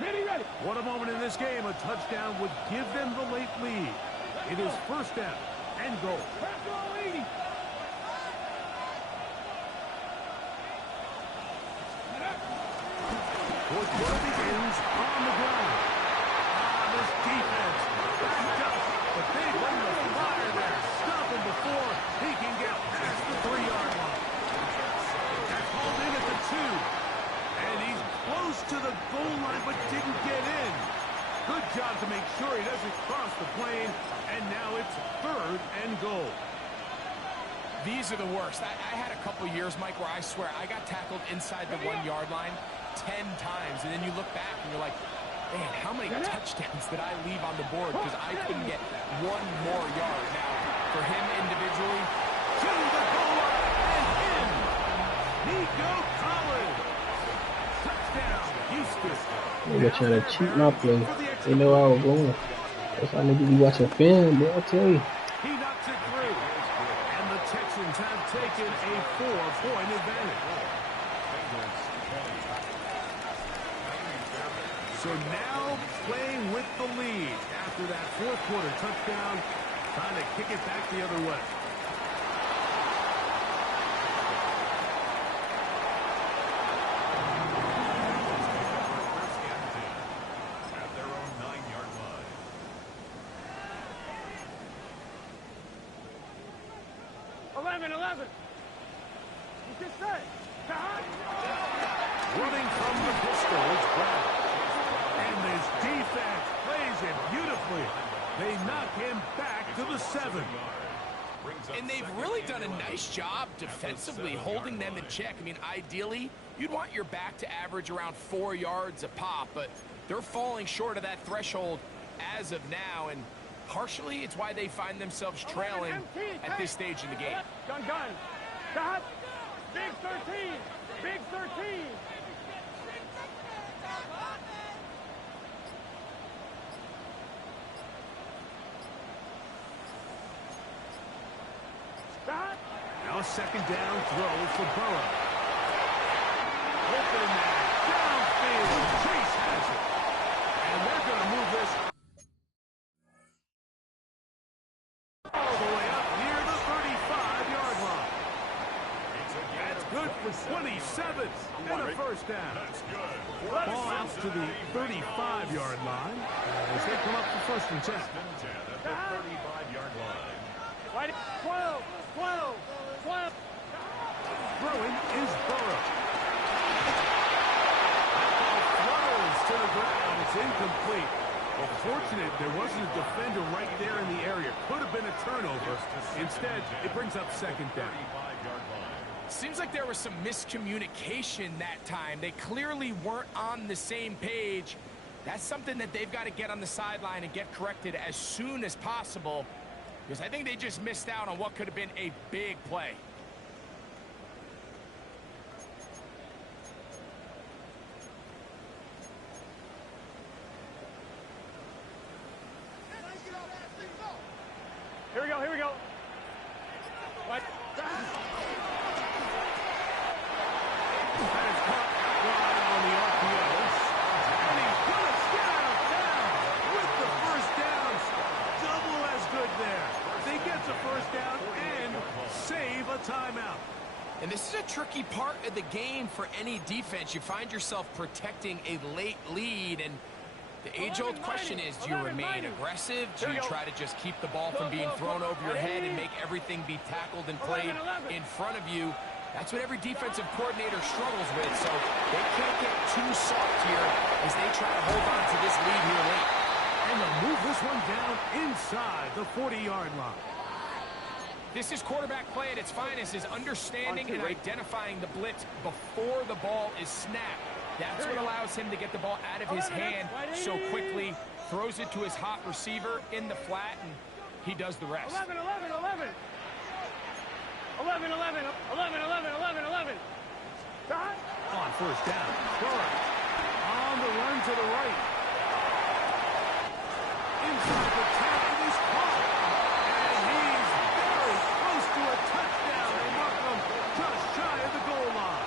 Ready. What a moment in this game. A touchdown would give them the late lead. It is 1st down and goal. Fourth quarter begins on the ground. This defense backed up, but they bring the fire there. Stop him before he can get past the 3-yard line. That's hauled in at the 2. And he's close to the goal line, but didn't get in. Good job to make sure he doesn't cross the plane. And now it's 3rd and goal. These are the worst. I had a couple years, Mike, where I swear I got tackled inside the 1-yard line 10 times. And then you look back and you're like, man, how many touchdowns did I leave on the board because I couldn't get 1 more yard? Now, for him individually, to the goal line and in. Nico Collins. Touchdown, Houston. Nigga trying to cheat my play. They know I was going. That's how niggas be watching film, boy, I tell you. He knocks it through. And the Texans have taken a 4-point advantage. So now playing with the lead after that fourth quarter touchdown, trying to kick it back the other way. At their own 9-yard line. You just said. Running from the pistol, it's Brown. And this defense plays it beautifully. They knock him back to the 7. And they've really done a nice job defensively holding them in check. I mean, ideally, you'd want your back to average around 4 yards a pop, but they're falling short of that threshold as of now, and partially it's why they find themselves trailing at this stage in the game. Gun. Stop. Big 13. Big 13. Stop. Now a second down throw for Burrow. Open man, downfield. Chase has it. And they're going to move this all the way up near the 35-yard line. That's good for 27 and a first down. That's good. Ball out to the 35-yard line as they come up for first and 10. At the 35-yard line. Right. 12. Throwing is Burrow. That ball flutters to the ground. It's incomplete. Well, fortunate there wasn't a defender right there in the area. Could have been a turnover. Instead, it brings up second down. 35-yard line. Seems like there was some miscommunication that time. They clearly weren't on the same page. That's something that they've got to get on the sideline and get corrected as soon as possible, because I think they just missed out on what could have been a big play. Here we go. What? That is caught outright on the RPOs. And he's going to get out of bounds with the first down. Double as good there. They get the first down and save a timeout. And this is a tricky part of the game for any defense. You find yourself protecting a late lead, and the age-old question is, do you remain aggressive? Do you try to just keep the ball from being thrown over your head and make everything be tackled and played in front of you? That's what every defensive coordinator struggles with, so they can't get too soft here as they try to hold on to this lead here late. And they'll move this one down inside the 40-yard line. This is quarterback play at its finest, is understanding and identifying the blitz before the ball is snapped. That's what allows him to get the ball out of his hand so quickly, throws it to his hot receiver in the flat, and he does the rest. 11. Stop. On first down, Burrow on the run to the right. Inside the 10, and he's caught. And he's very close to a touchdown. They mark him just shy of the goal line.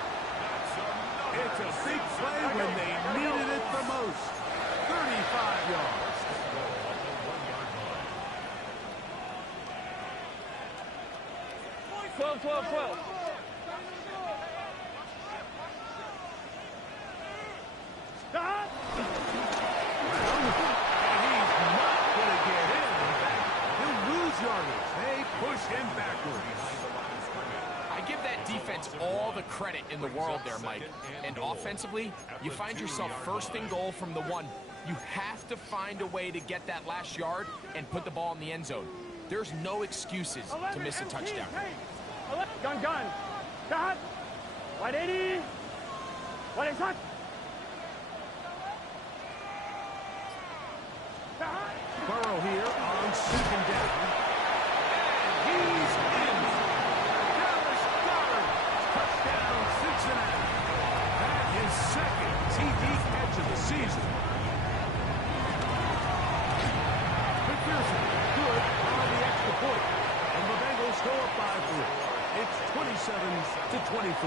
It's a big play when they needed it the most. 35 yards. 12. Stop. And he's not going to get in. In fact, he'll lose yardage. They push him backwards. I give that defense all the credit in the world there, Mike. And offensively, you find yourself first and goal from the 1. You have to find a way to get that last yard and put the ball in the end zone. There's no excuses to miss a touchdown. Gun. Stop. 180. 180. Stop. Burrow here on second down. And he's in. Dallas Goddard. Touchdown, Cincinnati. That is second TD catch of the season. McPherson, good on the extra point. And the Bengals go up by 3. It's 27-24.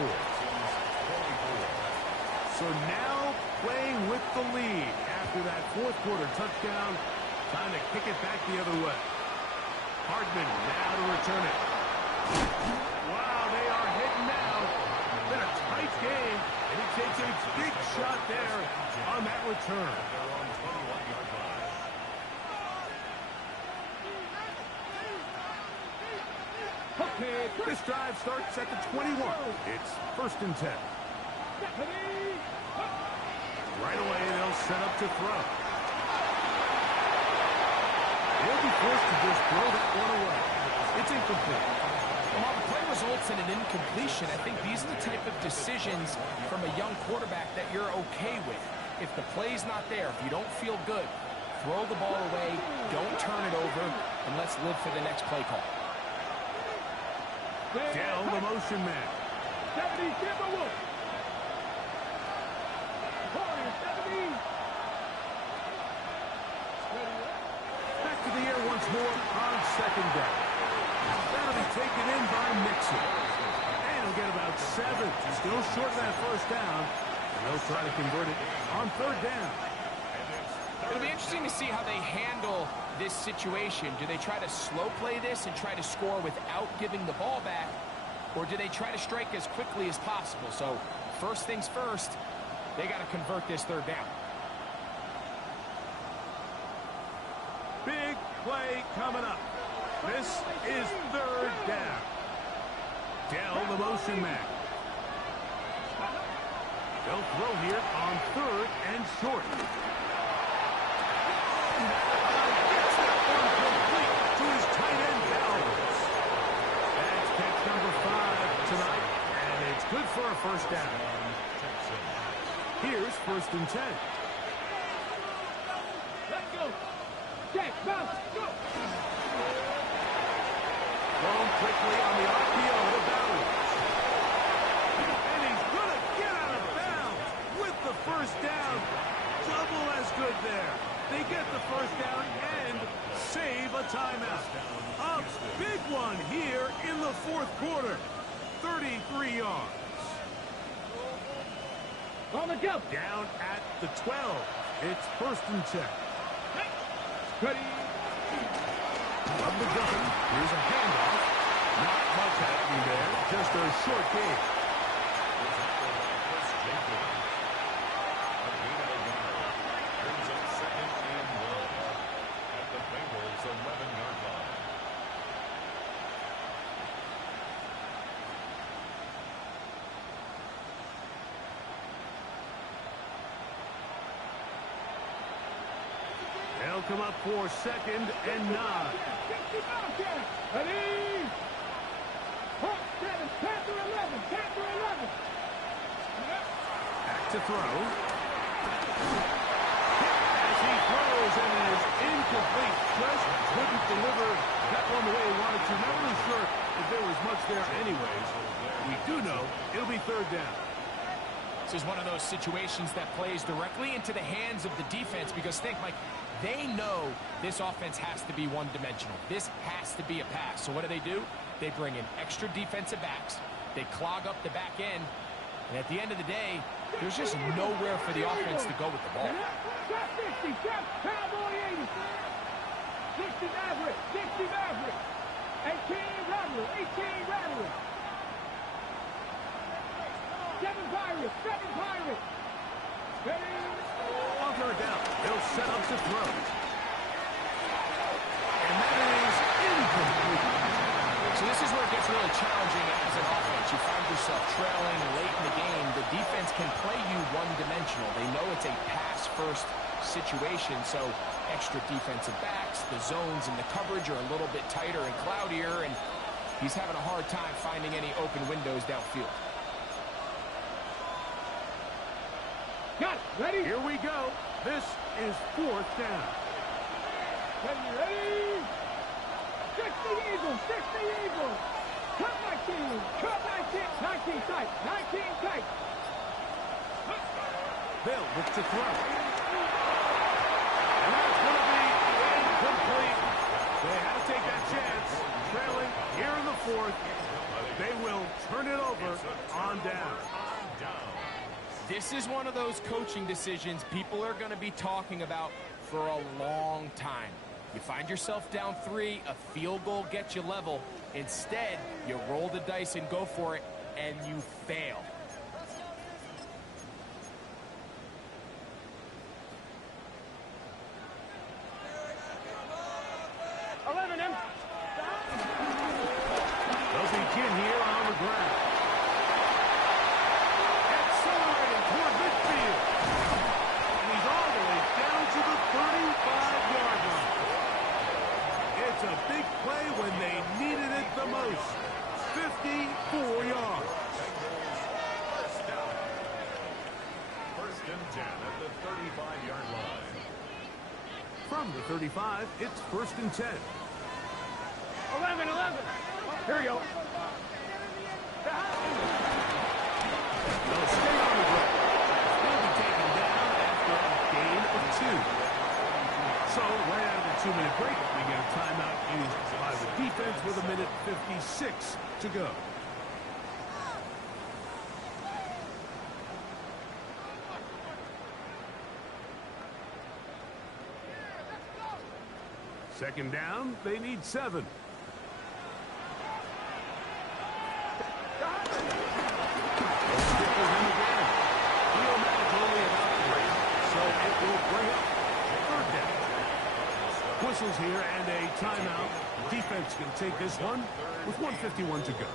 So now playing with the lead after that fourth quarter touchdown. Time to kick it back the other way. Hardman now to return it. Wow, they are hitting now. Been a tight game, and he takes a big shot there on that return. This drive starts at the 21. It's 1st and 10. Right away, they'll set up to throw. He'll be forced to just throw that one away. It's incomplete. And while the play results in an incompletion, I think these are the type of decisions from a young quarterback that you're okay with. If the play's not there, if you don't feel good, throw the ball away, don't turn it over, and let's live for the next play call. Dell, the motion man. 70, Timberwolf. 70. Back to the air once more on 2nd down. That'll be taken in by Mixon. And he'll get about 7. Still short of that 1st down. And they'll try to convert it on 3rd down. It'll be interesting to see how they handle this situation. Do they try to slow play this and try to score without giving the ball back? Or do they try to strike as quickly as possible? So first things first, they got to convert this 3rd down. Big play coming up. This is 3rd down. Dell, the motion man. They'll throw here on 3rd and short. Gets that one complete to his tight end, Bowers. That's catch number 5 tonight, and it's good for a 1st down. Here's 1st and 10. Let's go. Jack, bounce, go. Thrown quickly on the RPO to Bowers. And he's going to get out of bounds with the 1st down. Double as good there. They get the 1st down and save a timeout. A big one here in the 4th quarter. 33 yards. On the go. Down at the 12. It's 1st and 10. Ready. From the gun, here's a handoff. Not much happening there. Just a short game. Brings up 2nd and 1 at the Bengals' 11-yard line. They'll come up for 2nd and 9. Ready. Hawk 7, Panther 11, Panther 11. Back to throw. As he throws, and it is incomplete. Just couldn't deliver that one the way he wanted to. Not really sure if there was much there anyways. We do know it'll be 3rd down. This is one of those situations that plays directly into the hands of the defense because think, Mike, they know this offense has to be one-dimensional. This has to be a pass. So what do? They bring in extra defensive backs. They clog up the back end. And at the end of the day, there's just nowhere for the offense to go with the ball. 60, Cowboy 80. 60 Maverick, 60 Maverick. 18 Rattler, 18 Rattler. 7 Pirates, 7 Pirates. Ready. On 3rd down, they'll set up to throw. And that is incomplete. So this is where it gets really challenging as an offense. You find yourself trailing late in the game. The defense can play you one-dimensional. They know it's a pass-first situation, so extra defensive backs, the zones and the coverage are a little bit tighter and cloudier, and he's having a hard time finding any open windows downfield. Got it. Ready? Here we go. This is 4th down. Ready? 60 Eagles, 60 Eagles. Cut 19, cut 19. 19 tight, 19 tight. They'll look to throw. And that's going to be incomplete. They had to take that chance. Trailing here in the 4th. They will turn it over on down. This is one of those coaching decisions people are going to be talking about for a long time. You find yourself down 3, a field goal gets you level. Instead, you roll the dice and go for it, and you fail. They'll begin here on the ground. Accelerating toward midfield. And he's all the way down to the 35-yard line. It's a big play when they needed it the most. 54 yards. First and 10 at the 35-yard line. From the 35, it's first and 10. 11. Here we go. They'll stay on the ground. They'll be taken down after a gain of 2. So, right out of the 2-minute break, we get a timeout used by the defense with 1:56 to go. Second down, they need 7. Whistles here and a timeout. Defense can take this one with 1:51 to go.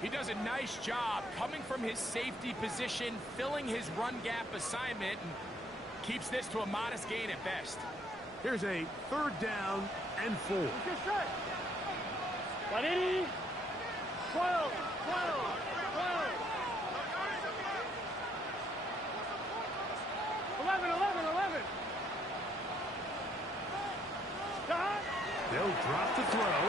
He does a nice job coming from his safety position, filling his run gap assignment, and keeps this to a modest gain at best. Here's a 3rd down and 4. 180. 12. 11. They'll drop the throw.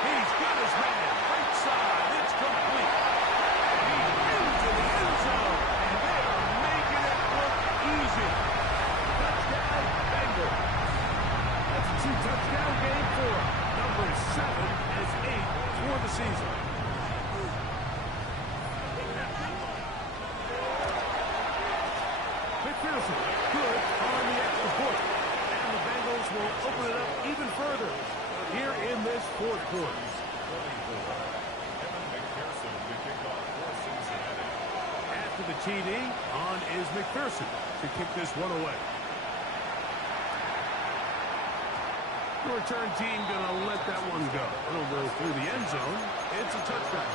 He's got his man. Right side. It's complete. He's into the end zone. And they are making it look easy. Touchdown, Bengals. That's a 2-touchdown game for him. Number 7 is 8 for the season. McPherson, good on the extra point. And the Bengals will open it up even further here in this 4th quarter. After the TD, on is McPherson to kick this one away. The return team going to let that one go. It'll go through the end zone. It's a touchdown.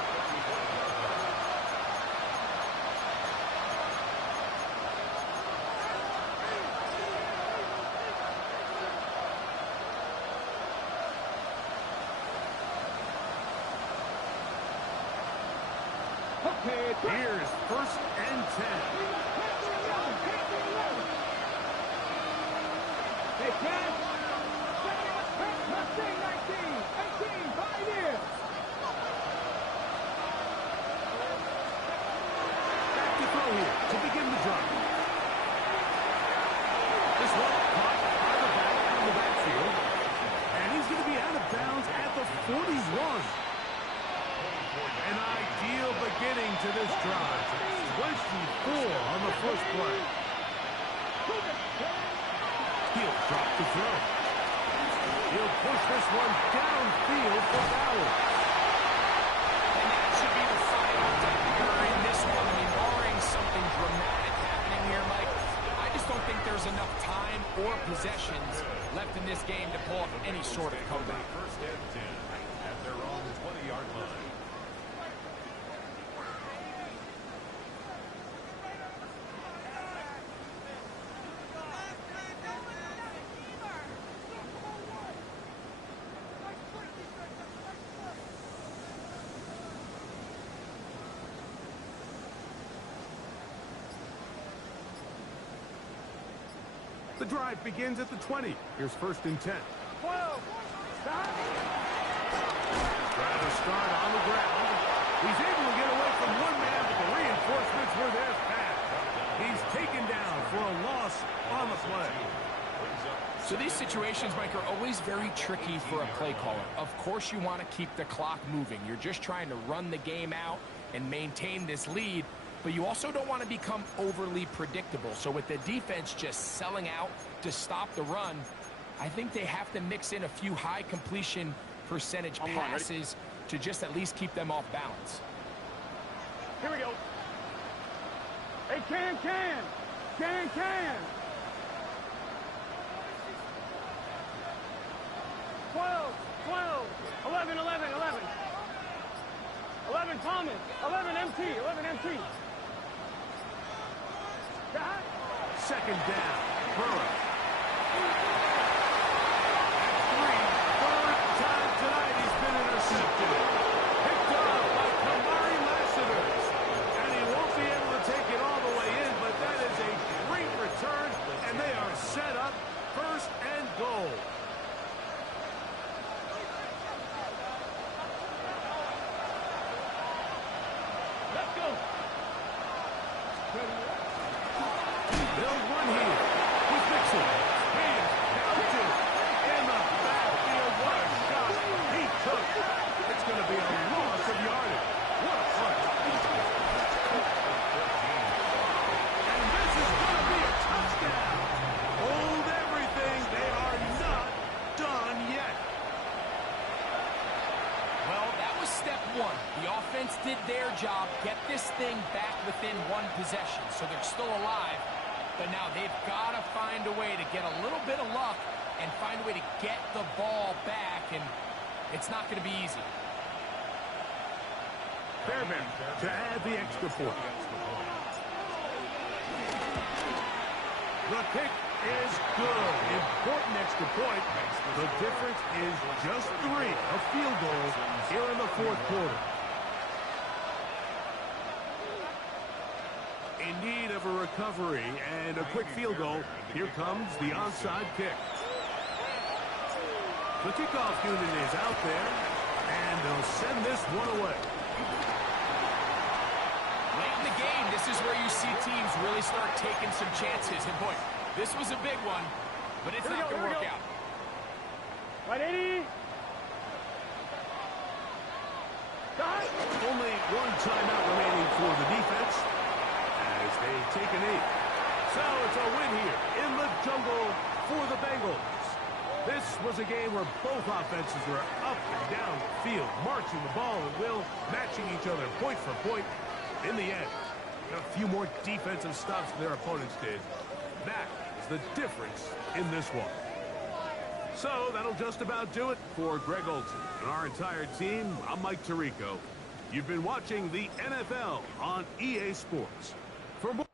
Here's first and 10. Hey, Ken. Mustang 19. 5 years. Back to throw here to begin the drive. This one caught by the back out of the backfield. And he's going to be out of bounds at the 41. An ideal beginning to this drive. 24 on the first play. He'll drop the throw. He'll push this one downfield for Bauer. And that should be the final here in this one. I mean, barring something dramatic happening here, Mike, I just don't think there's enough time or possessions left in this game to pull off any sort of comeback. First and 10 at their own 20-yard line. The drive begins at the 20. Here's first and 10. 12. Stop. Trying to start on the ground. He's able to get away from one man, but the reinforcements were there fast. He's taken down for a loss on the play. So these situations, Mike, are always very tricky for a play caller. Of course you want to keep the clock moving. You're just trying to run the game out and maintain this lead, but you also don't want to become overly predictable. So with the defense just selling out to stop the run, I think they have to mix in a few high completion percentage passes to just at least keep them off balance. Here we go. Hey, can. 12, 11, 11 Thomas, 11 MT. Got? Second down. Burrow. Third time tonight he's been intercepted. Picked up by Kamari Lassiter. And he won't be able to take it all the way in, but that is a great return, and they are set up first and goal. Let's go. They'll run here with Mixon. Hands down to in the backfield. What a shot he took. It's going to be a loss of yardage. What a punt. And this is going to be a touchdown. Hold everything. They are not done yet. Well, that was step one. The offense did their job, get this thing back within one possession, so they're still alive. But now they've got to find a way to get a little bit of luck and find a way to get the ball back, and it's not going to be easy. Fairbairn to add the extra point. The kick is good. Important extra point. The difference is just 3. A field goal here in the fourth quarter. In need of a recovery and a quick field goal. Here comes the onside kick. The kickoff unit is out there, and they'll send this one away. Late in the game, this is where you see teams really start taking some chances. And boy, this was a big one, but it's not going to work out. Right, 80. Only one timeout remaining for the defense as they take a knee. So it's a win here in the jungle for the Bengals. This was a game where both offenses were up and down the field, marching the ball at will, matching each other point for point. In the end, a few more defensive stops than their opponents did. That is the difference in this one. So that'll just about do it for Greg Olsen and our entire team. I'm Mike Tirico. You've been watching the NFL on EA Sports. For more